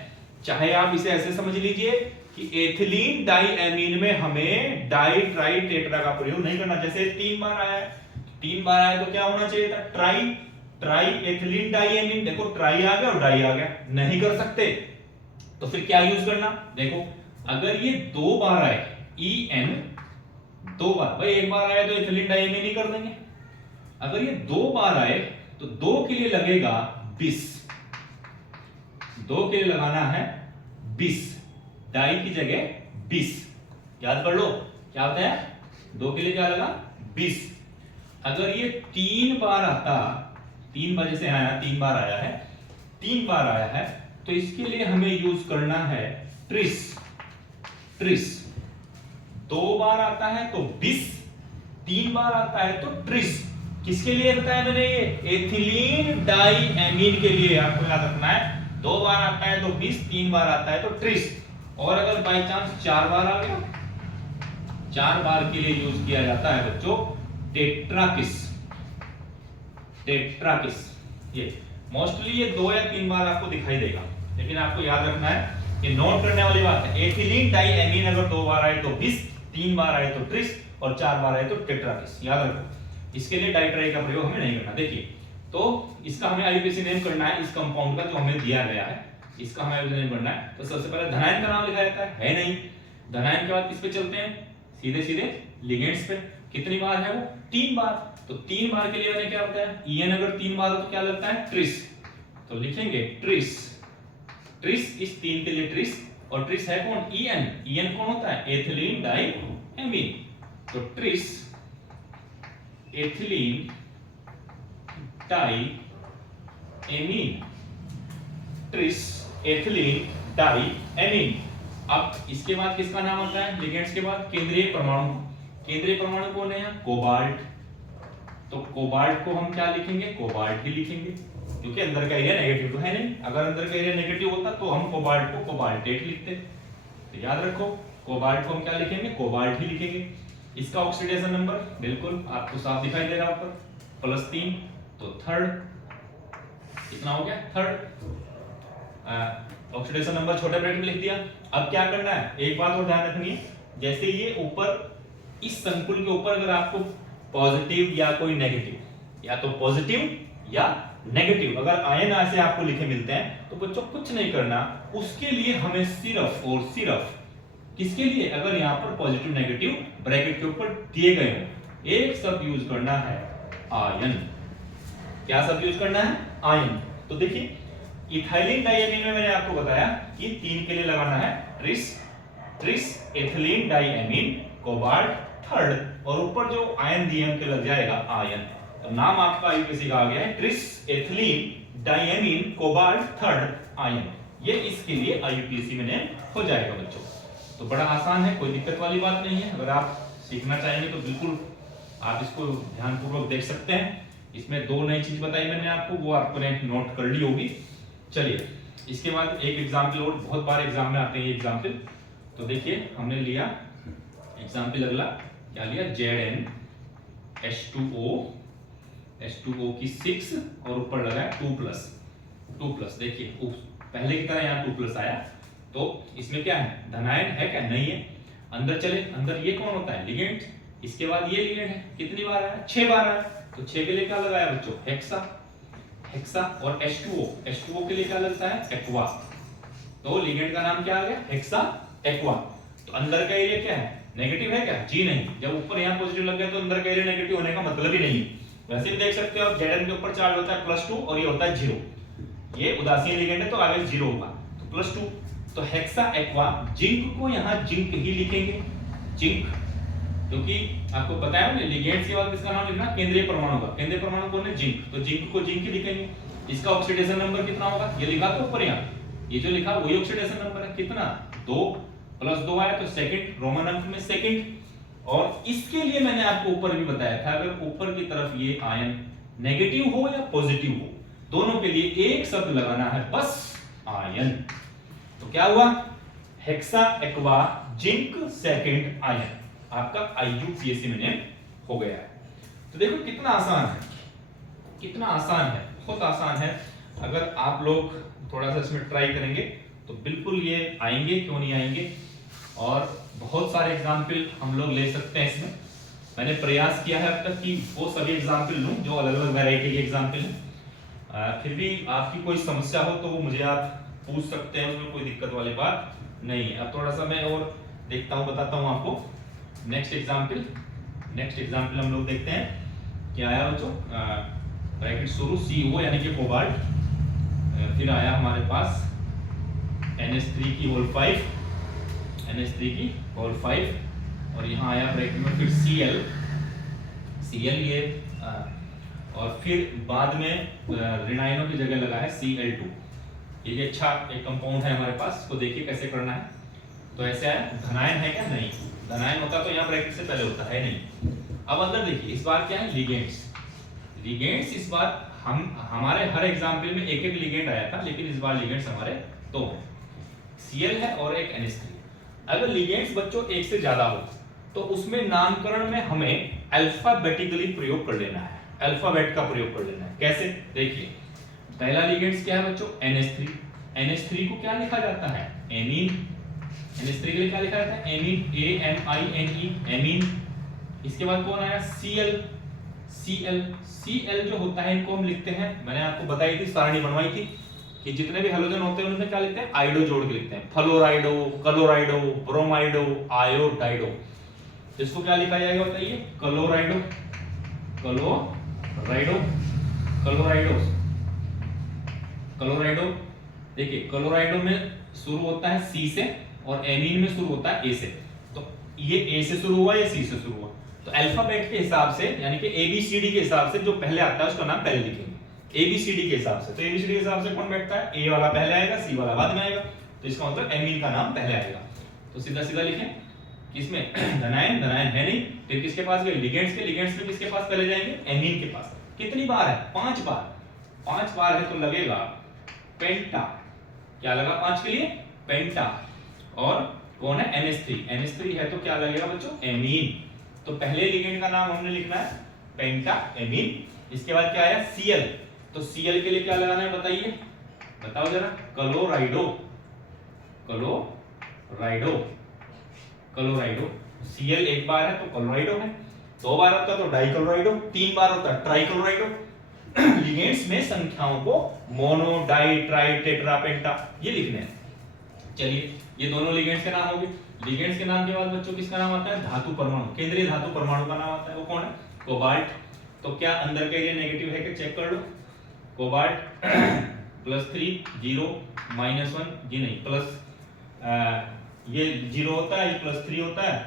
चाहे आप इसे ऐसे समझ लीजिए कि एथिलीन डाइएमीन में हमें डाई ट्राई टेट्रा का प्रयोग नहीं करना। जैसे 3 बार आया है, 3 बार आया तो क्या होना चाहिए था? Try try ethylene diamine. देखो ट्राई आ गया और डाई आ गया, नहीं कर सकते। तो फिर क्या यूज करना? देखो अगर ये 2 बार आए, EN 2 बार, भाई 1 बार आया तो एथिलीन डाइएमीन ही कर देंगे। अगर ये 2 बार आए तो 2 के लिए लगेगा 20, 2 के लिए लगाना है 20, डाई की जगह 20। याद कर लो क्या होता है, 2 के लिए क्या लगा? 20। अगर ये 3 बार आता, 3 बार जैसे आया, 3 बार आया है, 3 बार आया है, तो इसके लिए हमें यूज करना है ट्रिस। ट्रिस 2 बार आता है तो 20, 3 बार आता है तो ट्रिस। किसके लिए बताया मैंने? ये एथिलीन डाइएमीन के लिए आपको याद रखना है। 2 बार आता है तो 20, 3 बार आता है तो ट्रिस। और अगर बाय चांस 4 बार आ गया, 4 बार के लिए यूज किया जाता है बच्चों टेट्राकिस। टेट्राकिस ये मोस्टली ये 2 या 3 बार आपको दिखाई देगा, लेकिन आपको याद रखना है, ये नोट करने वाली बात है। एथिलीन डाइएमीन अगर 2 बार आए तो 20, 3 बार आए तो ट्रिस और 4 बार आए तो टेट्राकिस। याद रखो, इसके लिए डाइट्राई का प्रयोग हमें नहीं करना। देखिए तो इसका हमें आईयूपीएसी नेम करना है, इस कंपाउंड का जो हमें दिया गया है इसका हमें आईयूपीएसी नेम करना है। तो सबसे पहले धनायन का नाम लिखा जाता है नहीं। धनायन के बाद किस पे चलते हैं? सीधे सीधे लिगेंड्स पे। कितनी बार है वो? 3 बार। तो 3 बार के लिए मैंने क्या बताया? EN अगर 3 बार हो तो क्या लगता है? ट्रिस। तो लिखेंगे ट्रिस। ट्रिस इस 3 के लिए ट्रिस, और ट्रिस है कौन? EN। EN कौन होता है? Ethylene diamine. तो tris ethylene diamine, tris ethylene diamine. अब इसके बाद किसका नाम आता है? लिगेंड्स के बाद केंद्रीय परमाणु। केंद्रीय परमाणु कौन है यहाँ? कोबाल्ट। तो कोबाल्ट को हम क्या लिखेंगे? कोबाल्ट ही लिखेंगे, क्योंकि अंदर का एरिया नेगेटिव तो है नहीं। अगर अंदर का एरिया नेगेटिव होता तो हम कोबाल्ट को कोबाल्टेट लिखते। तो याद रखो कोबाल्ट को हम क्या लिखेंगे? कोबाल्ट ही लिखेंगे। इसका ऑक्सीडेशन नंबर बिल्कुल आपको साफ दिखाई दे रहा है ऊपर, +3। तो थर्ड कितना हो गया? थर्ड। ऑक्सीडेशन नंबर छोटे ब्रैकेट में लिख दिया। अब क्या करना है? एक बात और ध्यान रखनी है, जैसे ये ऊपर इस संकुल के ऊपर अगर आपको पॉजिटिव या कोई नेगेटिव, या तो पॉजिटिव या नेगेटिव अगर आयन ऐसे आपको लिखे मिलते हैं तो बच्चों कुछ नहीं करना, उसके लिए हमें सिर्फ और सिर्फ किसके लिए? अगर यहाँ पर पॉजिटिव नेगेटिव ब्रैकेट के ऊपर दिए गए हो, एक शब्द यूज करना है आयन। क्या शब्द यूज करना है? आयन। तो देखिए इथाइलिन डाइएमीन में मैंने आपको बताया कि 3 के लिए लगाना है tris. Tris ethylene diamine cobalt third, और ऊपर जो आयन दिए उनके लग जाएगा आयन। तो नाम आपका आईयूपीएसी का आ गया है tris ethylene diamine cobalt third ion. ये इसके लिए आईयूपीएसी में नेम हो जाएगा बच्चों। तो बड़ा आसान है, कोई दिक्कत वाली बात नहीं है। अगर आप सीखना चाहेंगे तो बिल्कुल आप इसको ध्यानपूर्वक देख सकते हैं। इसमें 2 नई चीज बताई मैंने आपको, वो आपने नोट कर ली होगी। चलिए इसके बाद एक एग्जाम्पल और, बहुत बार एग्जाम में आते हैं ये एग्जाम्पल। तो देखिए हमने लिया एग्जाम्पल अगला, क्या लिया? Zn H2O की 6 और ऊपर लगा 2+। देखिए पहले की तरह यहाँ 2+ आया, तो इसमें क्या है? धनायन है क्या? नहीं है। अंदर चले, अंदर ये कौन होता है? लिगेंड। इसके बाद ये लिगेंड है, कितनी बार आया? 6 बार आया। तो 6 के लिए क्या लगाया बच्चों? हेक्सा। और H2O के लिए क्या लगता है? एक्वा। तो लिगेंड का नाम क्या आ गया? Hexa aqua. तो अंदर का एरिया क्या है? नेगेटिव है क्या? जी नहीं। जब ऊपर यहाँ पॉजिटिव लग गया तो अंदर का एरिया नेगेटिव होने का मतलब ही नहीं है। वैसे भी देख सकते हो आप, Zn के ऊपर चार्ज होता है +2 और ये होता है 0। ये उदासीन लिगेंड है तो आगे 0 होगा, तो +2। तो हेक्सा एक्वा, जिंक को यहाँ जिंक ही लिखेंगे, जिंक, क्योंकि आपको पता है ना लिगेंड्स के बाद किसका नाम लिखना, केंद्रीय परमाणु का, केंद्रीय परमाणु कौन है, जिंक, तो जिंक को जिंक ही लिखेंगे। इसका ऑक्सीडेशन नंबर कितना होगा, ये लिखा तो ऊपर यहाँ, ये जो लिखा वही ऑक्सीडेशन नंबर है, कितना 2 + 2 आया तो सेकंड, रोमन अंक में सेकंड। और इसके लिए मैंने आपको ऊपर भी बताया था, अगर ऊपर की तरफ ये आयन नेगेटिव हो या पॉजिटिव हो, दोनों के लिए एक शब्द लगाना है, बस आयन। तो क्या हुआ, hexa aqua zinc second ion, आपका IUPAC में नेम हो गया है। तो देखो कितना आसान है, कितना आसान है, बहुत आसान है। अगर आप लोग थोड़ा सा इसमें ट्राई करेंगे तो बिल्कुल ये आएंगे, क्यों नहीं आएंगे। और बहुत सारे एग्जाम्पल हम लोग ले सकते हैं इसमें, मैंने प्रयास किया है अब तक कि वो सभी एग्जाम्पल लूं जो अलग अलग वैरायटी के एग्जाम्पल हैं। फिर भी आपकी कोई समस्या हो तो वो मुझे आप पूछ सकते हैं, उसमें कोई दिक्कत वाली बात नहीं है। अब थोड़ा सा मैं और देखता हूँ, बताता हूँ आपको। नेक्स्ट एग्जाम्पल हम लोग देखते हैं क्या आया बच्चों, ब्रैकेट शुरू CO यानी कि कोबाल्ट, फिर आया हमारे पास NH3 की होल 5, NH3 की होल 5, और यहाँ आया ब्रैकेट में फिर Cl ये, और फिर बाद में ऋणायनों की जगह लगा है Cl2। ये अच्छा एक कंपाउंड है हमारे पास, इसको देखिए कैसे करना है। तो ऐसे है, धनायन है क्या, नहीं, धनायन होता तो यहाँ ब्रैकेट से पहले होता है नहीं। अब अंदर देखिए, इस बार क्या है, लिगेंड्स इस बार हमारे हर एग्जाम्पल में एक एक लिगेंड आया था, लेकिन इस बार लिगेंड्स हमारे दो हैं, Cl है और एक NH3। अगर लिगेंड्स बच्चों एक से ज्यादा हो तो उसमें नामकरण में हमें अल्फाबेटिकली प्रयोग कर लेना है, अल्फाबेट का प्रयोग कर लेना है। कैसे, देखिए पहला लिगेंड्स क्या है बच्चों, NH3, NH3 को क्या लिखा जाता है, एमीन, NH3 के लिए क्या लिखा जाता है, एमीन, AMINE, एमीन। इसके बाद कौन आया, Cl जो होता है इनको हम लिखते हैं, मैंने आपको बताई थी, सारणी बनवाई थी कि जितने भी हैलोजन होते हैं उनमें क्या लिखते हैं, आइडो जोड़ के लिखते हैं, फ्लोराइडो, क्लोराइडो, ब्रोमाइडो, आयोडाइडो। इसको क्या लिखा जाएगा बताइए, क्लोराइडो, क्लोराइडो। देखिए क्लोराइडो में शुरू होता है C से और एमीन में शुरू होता है A से, तो ये A से शुरू हुआ या C से शुरू हुआ, तो अल्फाबेट के हिसाब से यानी कि ABCD के हिसाब से जो पहले आता है उसका नाम पहले लिखेंगे, ABCD के हिसाब से। तो ABCD के हिसाब से कौन बैठता है, A वाला पहले आएगा, C वाला बाद में आएगा, तो इसका मतलब एमीन का नाम पहले आएगा। तो सीधा सीधा लिखें, किसमें, धनायन है नहीं, फिर किसके पास गए, लिगेंड्स में किसके पास पहले जाएंगे, एमीन के पास। कितनी बार है, 5 बार है, तो लगेगा पेंटा, क्या लगा 5 के लिए, पेंटा। और कौन है, NH3 है तो क्या लगेगा बच्चों, एमीन। तो पहले लिगेंड का नाम हमने लिखना है पेंटा एमीन। इसके बाद क्या आया, Cl, तो Cl के लिए क्या लगाना है बताइए, बताओ जरा, क्लोराइडो। Cl एक बार है तो क्लोराइडो है, 2 बार होता है तो डाइक्लोराइडो, 3 बार होता है ट्राइक्लोराइडो। लिगेंड्स में संख्याओं को मोनो, डाई, ट्राई, टेट्रा, पेंटा ये लिखने हैं। चलिए ये दोनों लिगेंड्स के नाम हो गए। लिगेंड्स के नाम के बाद बच्चों किसका नाम आता है, धातु परमाणु, केंद्रीय धातु परमाणु का नाम आता है, वो कौन है, कोबाल्ट। तो क्या अंदर का ये नेगेटिव है कि चेक कर लो, कोबाल्ट +3 0 -1 जी नहीं, प्लस ये 0 होता है, ये +3 होता है,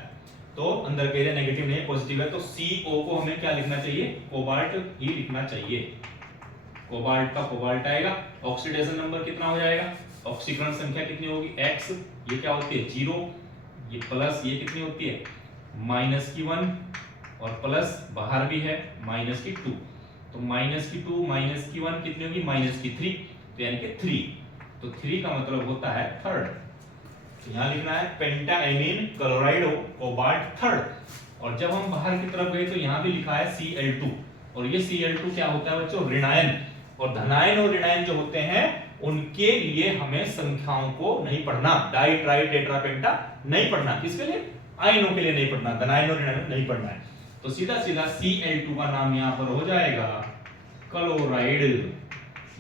तो अंदर का एरिया नेगेटिव नहीं है, पॉजिटिव है, तो CO को हमें क्या लिखना चाहिए, कोबाल्ट ही लिखना चाहिए। कोबाल्ट का कोबाल्ट आएगा। ऑक्सीडेशन नंबर कितना हो जाएगा, ऑक्सीकरण संख्या कितनी होगी, X, ये क्या होती है 0, ये प्लस, ये कितनी होती है -1, और प्लस बाहर भी है -2, तो -2 -1 कितनी होगी -3, तो यानी कि 3, तो 3 का मतलब होता है थर्ड। तो यहाँ लिखना है पेंटाएमीन क्लोराइडो कोबाल्ट थर्ड। और जब हम बाहर की तरफ गए तो यहाँ भी लिखा है Cl2, और ये Cl2 क्या होता है बच्चों, ऋणायन। और धनायन और ऋणायन जो होते हैं उनके लिए हमें संख्याओं को नहीं पढ़ना, डाई, ट्राई, टेट्रा, पेंटा नहीं पढ़ना, किसके लिए, आयनों के लिए नहीं पढ़ना, धनायन और ऋणायन नहीं पढ़ना है। तो सीधा सीधा Cl2 का नाम यहाँ पर हो जाएगा क्लोराइड।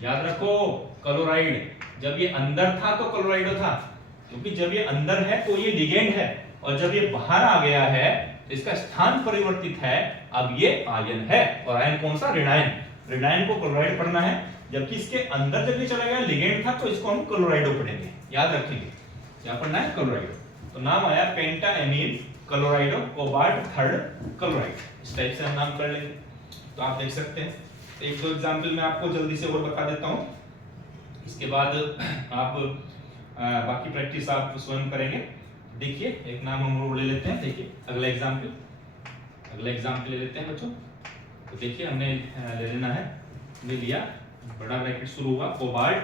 याद रखो, क्लोराइड, जब ये अंदर था तो क्लोराइडो था, क्योंकि जब ये अंदर है तो ये लिगेंड है, और जब ये बाहर आ गया है तो इसका स्थान परिवर्तित है, अब ये आयन है। और आयन कौन सा, ऋणायन। ऋणायन को क्लोराइड पढ़ना है, जबकि इसके अंदर जब ये चला गया लिगेंड था तो इसको हम क्लोराइडो पढ़ेंगे, याद रखेंगे। क्या पढ़ना है? क्लोराइडो। तो नाम आया पेंटाएमीन क्लोराइडो कोबाल्ट थर्ड क्लोराइड। इस टाइप से हम नाम कर लेंगे। तो आप देख सकते हैं, एक दो एग्जाम्पल मैं आपको जल्दी से और बता देता हूँ, इसके बाद आप बाकी प्रैक्टिस आप स्वयं करेंगे। देखिए एक नाम हम लोग ले लेते हैं। देखिए अगला एग्जाम्पल ले लेते हैं बच्चों। तो देखिए हमने ले लेना है, हमने लिया, बड़ा ब्रैकेट शुरू हुआ कोबाल्ट,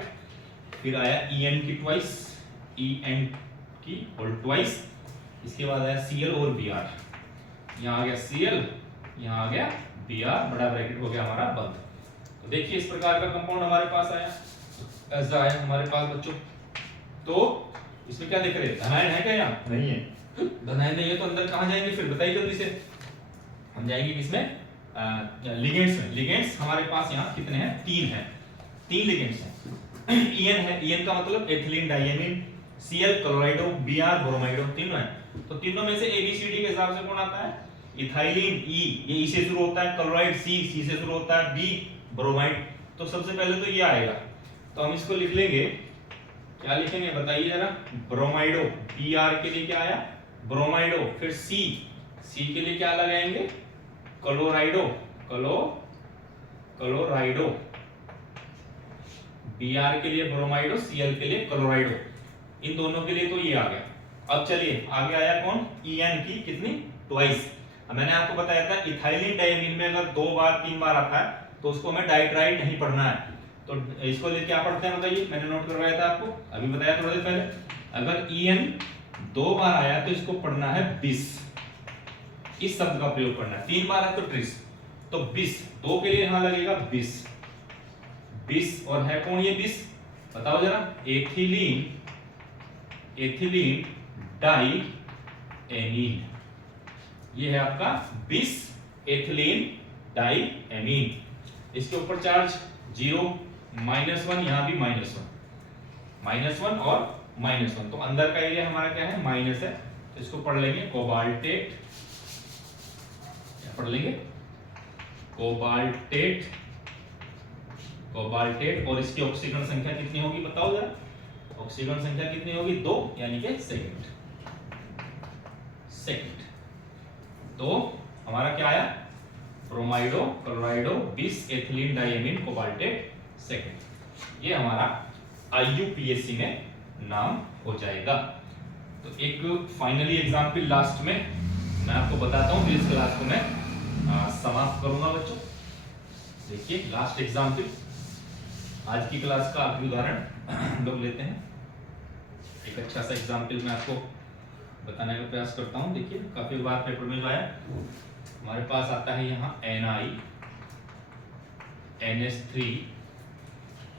फिर आया En की ट्वाइस, En की होल ट्वाइस, इसके बाद आया Cl और Br। यहाँ आ गया Cl, यहाँ आ गया Br, बड़ा ब्रैकेट हो गया हमारा बंद। तो देखिए इस प्रकार का कंपाउंड हमारे पास आया, ऐसा आया हमारे पास बच्चों। तो इसमें क्या देख रहे हैं? धनायन है क्या? यहाँ नहीं है। धनायन नहीं है तो अंदर कहाँ जाएंगे फिर? बताइए जल्दी से। हम जाएंगे किसमें? लिगेंड्स में। लिगेंड्स हमारे पास यहाँ कितने हैं? 3 हैं, 3 लिगेंड्स हैं। En है, En का मतलब एथिलीन डाइएमीन, Cl क्लोराइडो, Br ब्रोमाइडो, तीनों हैं। तो तीनों में से ABCD के हिसाब से कौन आता है? इथाइलिन E, ये E से शुरू होता है, क्लोराइड C से शुरू होता है, B ब्रोमाइड। तो सबसे पहले तो ये आएगा, तो हम इसको लिख लेंगे, क्या लिखेंगे बताइए जरा? ब्रोमाइडो। Br के लिए क्या आया? ब्रोमाइडो। फिर C के लिए क्या लगाएंगे? क्लोराइडो, क्लोराइडो। Br के लिए ब्रोमाइडो, Cl के लिए क्लोराइडो। इन दोनों के लिए तो ये आ गया। अब चलिए आगे आया कौन? En की कितनी? ट्वाइस। मैंने आपको बताया था इथाइलिन डाइएमीन में अगर 2 बार 3 बार आता है तो उसको हमें डाइट्राइड नहीं पढ़ना है। तो इसको लिए क्या पढ़ते हैं बताइए? मैंने नोट करवाया था आपको, अभी बताया थोड़ी देर पहले। अगर En 2 बार आया तो इसको पढ़ना है बिस, इस शब्द का प्रयोग करना है। 3 बार है तो ट्रिस, तो बिस। 2 के लिए यहां लगेगा बिस, बिस। और है कौन ये बिस? बताओ जरा। एथिलीन डाइएमीन, ये है आपका बिस एथिलीन डाइएमीन। इसके ऊपर चार्ज 0, -1, यहां भी -1 और -1। तो अंदर का एरिया हमारा क्या है? माइनस है। तो इसको पढ़ लेंगे कोबाल्टेट, पढ़ लेंगे कोबाल्टेट। और इसकी ऑक्सीजन संख्या कितनी होगी बताओ जरा? ऑक्सीजन संख्या कितनी होगी? 2, यानी कि सेकंड। तो हमारा क्या आया? ब्रोमाइडो, क्लोराइडो, बिस एथिलीन डाइएमीन कोबाल्टेट सेकंड। ये हमारा IUPAC में नाम हो जाएगा। तो एक फाइनली एग्जाम्पल लास्ट में मैं आपको बताता हूं, फिर इस क्लास को मैं समाप्त करूंगा बच्चों। देखिए लास्ट एग्जाम्पल, आज की क्लास का आखिरी उदाहरण हम लोग लेते हैं। एक अच्छा सा एग्जाम्पल मैं आपको बताने का प्रयास करता हूं। देखिए काफी बार पेपर में जो आया हमारे पास आता है यहाँ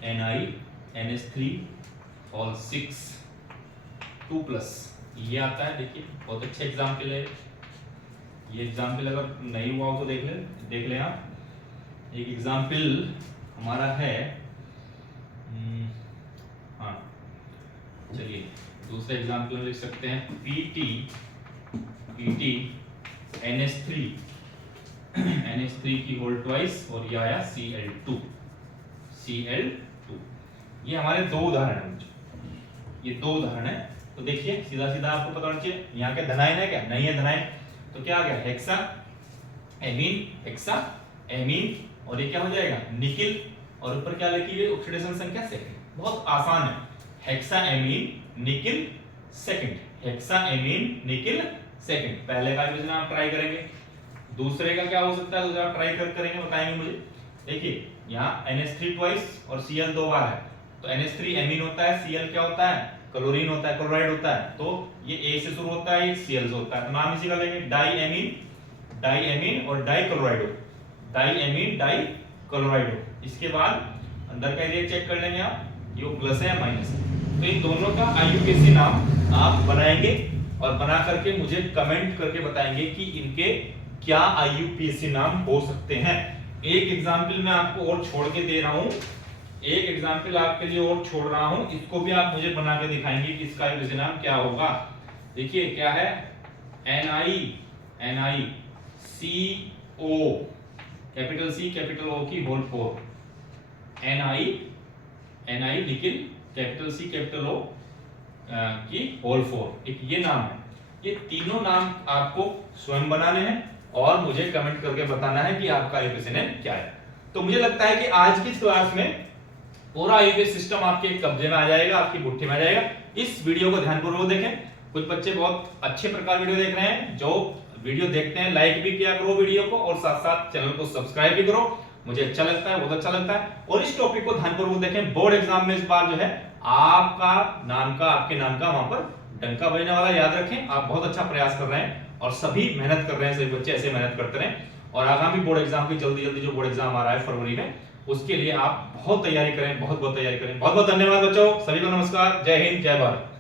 NiNH3 और 6 2+, ये आता है। देखिए बहुत अच्छा एग्जाम्पल है ये। एग्जाम्पल अगर नहीं हुआ हो तो देख लें आप। एक एग्जाम्पल हमारा है, हाँ चलिए दूसरा एग्जाम्पल हम लिख सकते हैं PT NH3 की होल ट्वाइस, और ये आया Cl2। ये हमारे 2 उदाहरण हैं, ये 2 उदाहरण है। तो देखिए सीधा आपको पता होना चाहिए यहाँ के धनायन है क्या? नहीं है धनायन। तो क्या आ गया? हेक्सा एमीन, और ये क्या हो जाएगा? निकिल, और ऊपर क्या लिखी है? ऑक्सीडेशन संख्या सेकंड। बहुत आसान है, hexa amine nickel second, hexa amine nickel second. पहले का भी आप ट्राई करेंगे, दूसरे का क्या हो सकता है? दूसरा ट्राई करेंगे, बताएंगे मुझे। देखिए यहाँ NH3 ट्वाइस और Cl 2 बार है, तो NH3 एमीन होता है, Cl क्या होता है? क्लोरीन होता है, क्लोराइड होता है। तो ये A से शुरू होता है, ये Cl से होता है, तो नाम इसी का लेंगे डाइएमीन और डाइक्लोराइडो। इसके बाद अंदर का एरिया चेक कर लेंगे आप, ये प्लस है या माइनस है। तो इन दोनों का IUPAC नाम आप बनाएंगे और बना करके मुझे कमेंट करके बताएंगे कि इनके क्या IUPAC नाम हो सकते हैं। एक एग्जाम्पल मैं आपको और छोड़ के दे रहा हूं, एक एग्जाम्पल आपके लिए और छोड़ रहा हूं, इसको भी आप मुझे बना के दिखाएंगे कि इसका IUPAC नाम क्या होगा। देखिए क्या है? NiCO, capital C capital O की whole 4, Ni nickel, capital C capital O की होल 4, एक ये नाम है। ये तीनों नाम आपको स्वयं बनाने हैं और मुझे कमेंट करके बताना है कि आपका आईयूपीएसी नेम क्या है। तो मुझे लगता है कि आज की क्लास में पूरा आईयूपीएसी सिस्टम आपके कब्जे में आ जाएगा, आपकी मुट्ठी में आ जाएगा। इस वीडियो को ध्यानपूर्वक देखें। कुछ बच्चे बहुत अच्छे प्रकार वीडियो देख रहे हैं, जो वीडियो देखते हैं लाइक भी किया करो वीडियो को, और साथ साथ चैनल को सब्सक्राइब भी करो, मुझे अच्छा लगता है, बहुत अच्छा लगता है। और इस टॉपिक को ध्यानपूर्वक देखें। बोर्ड एग्जाम में इस बार जो है आपका नाम का, आपके नाम का वहां पर डंका बजने वाला, याद रखें। आप बहुत अच्छा प्रयास कर रहे हैं और सभी मेहनत कर रहे हैं, सभी बच्चे ऐसे मेहनत करते रहें। और आगामी बोर्ड एग्जाम की जल्दी जल्दी जो बोर्ड एग्जाम आ रहा है फरवरी में, उसके लिए आप बहुत तैयारी करें, बहुत बहुत तैयारी करें। बहुत बहुत धन्यवाद बच्चों, सभी को नमस्कार, जय हिंद, जय भारत।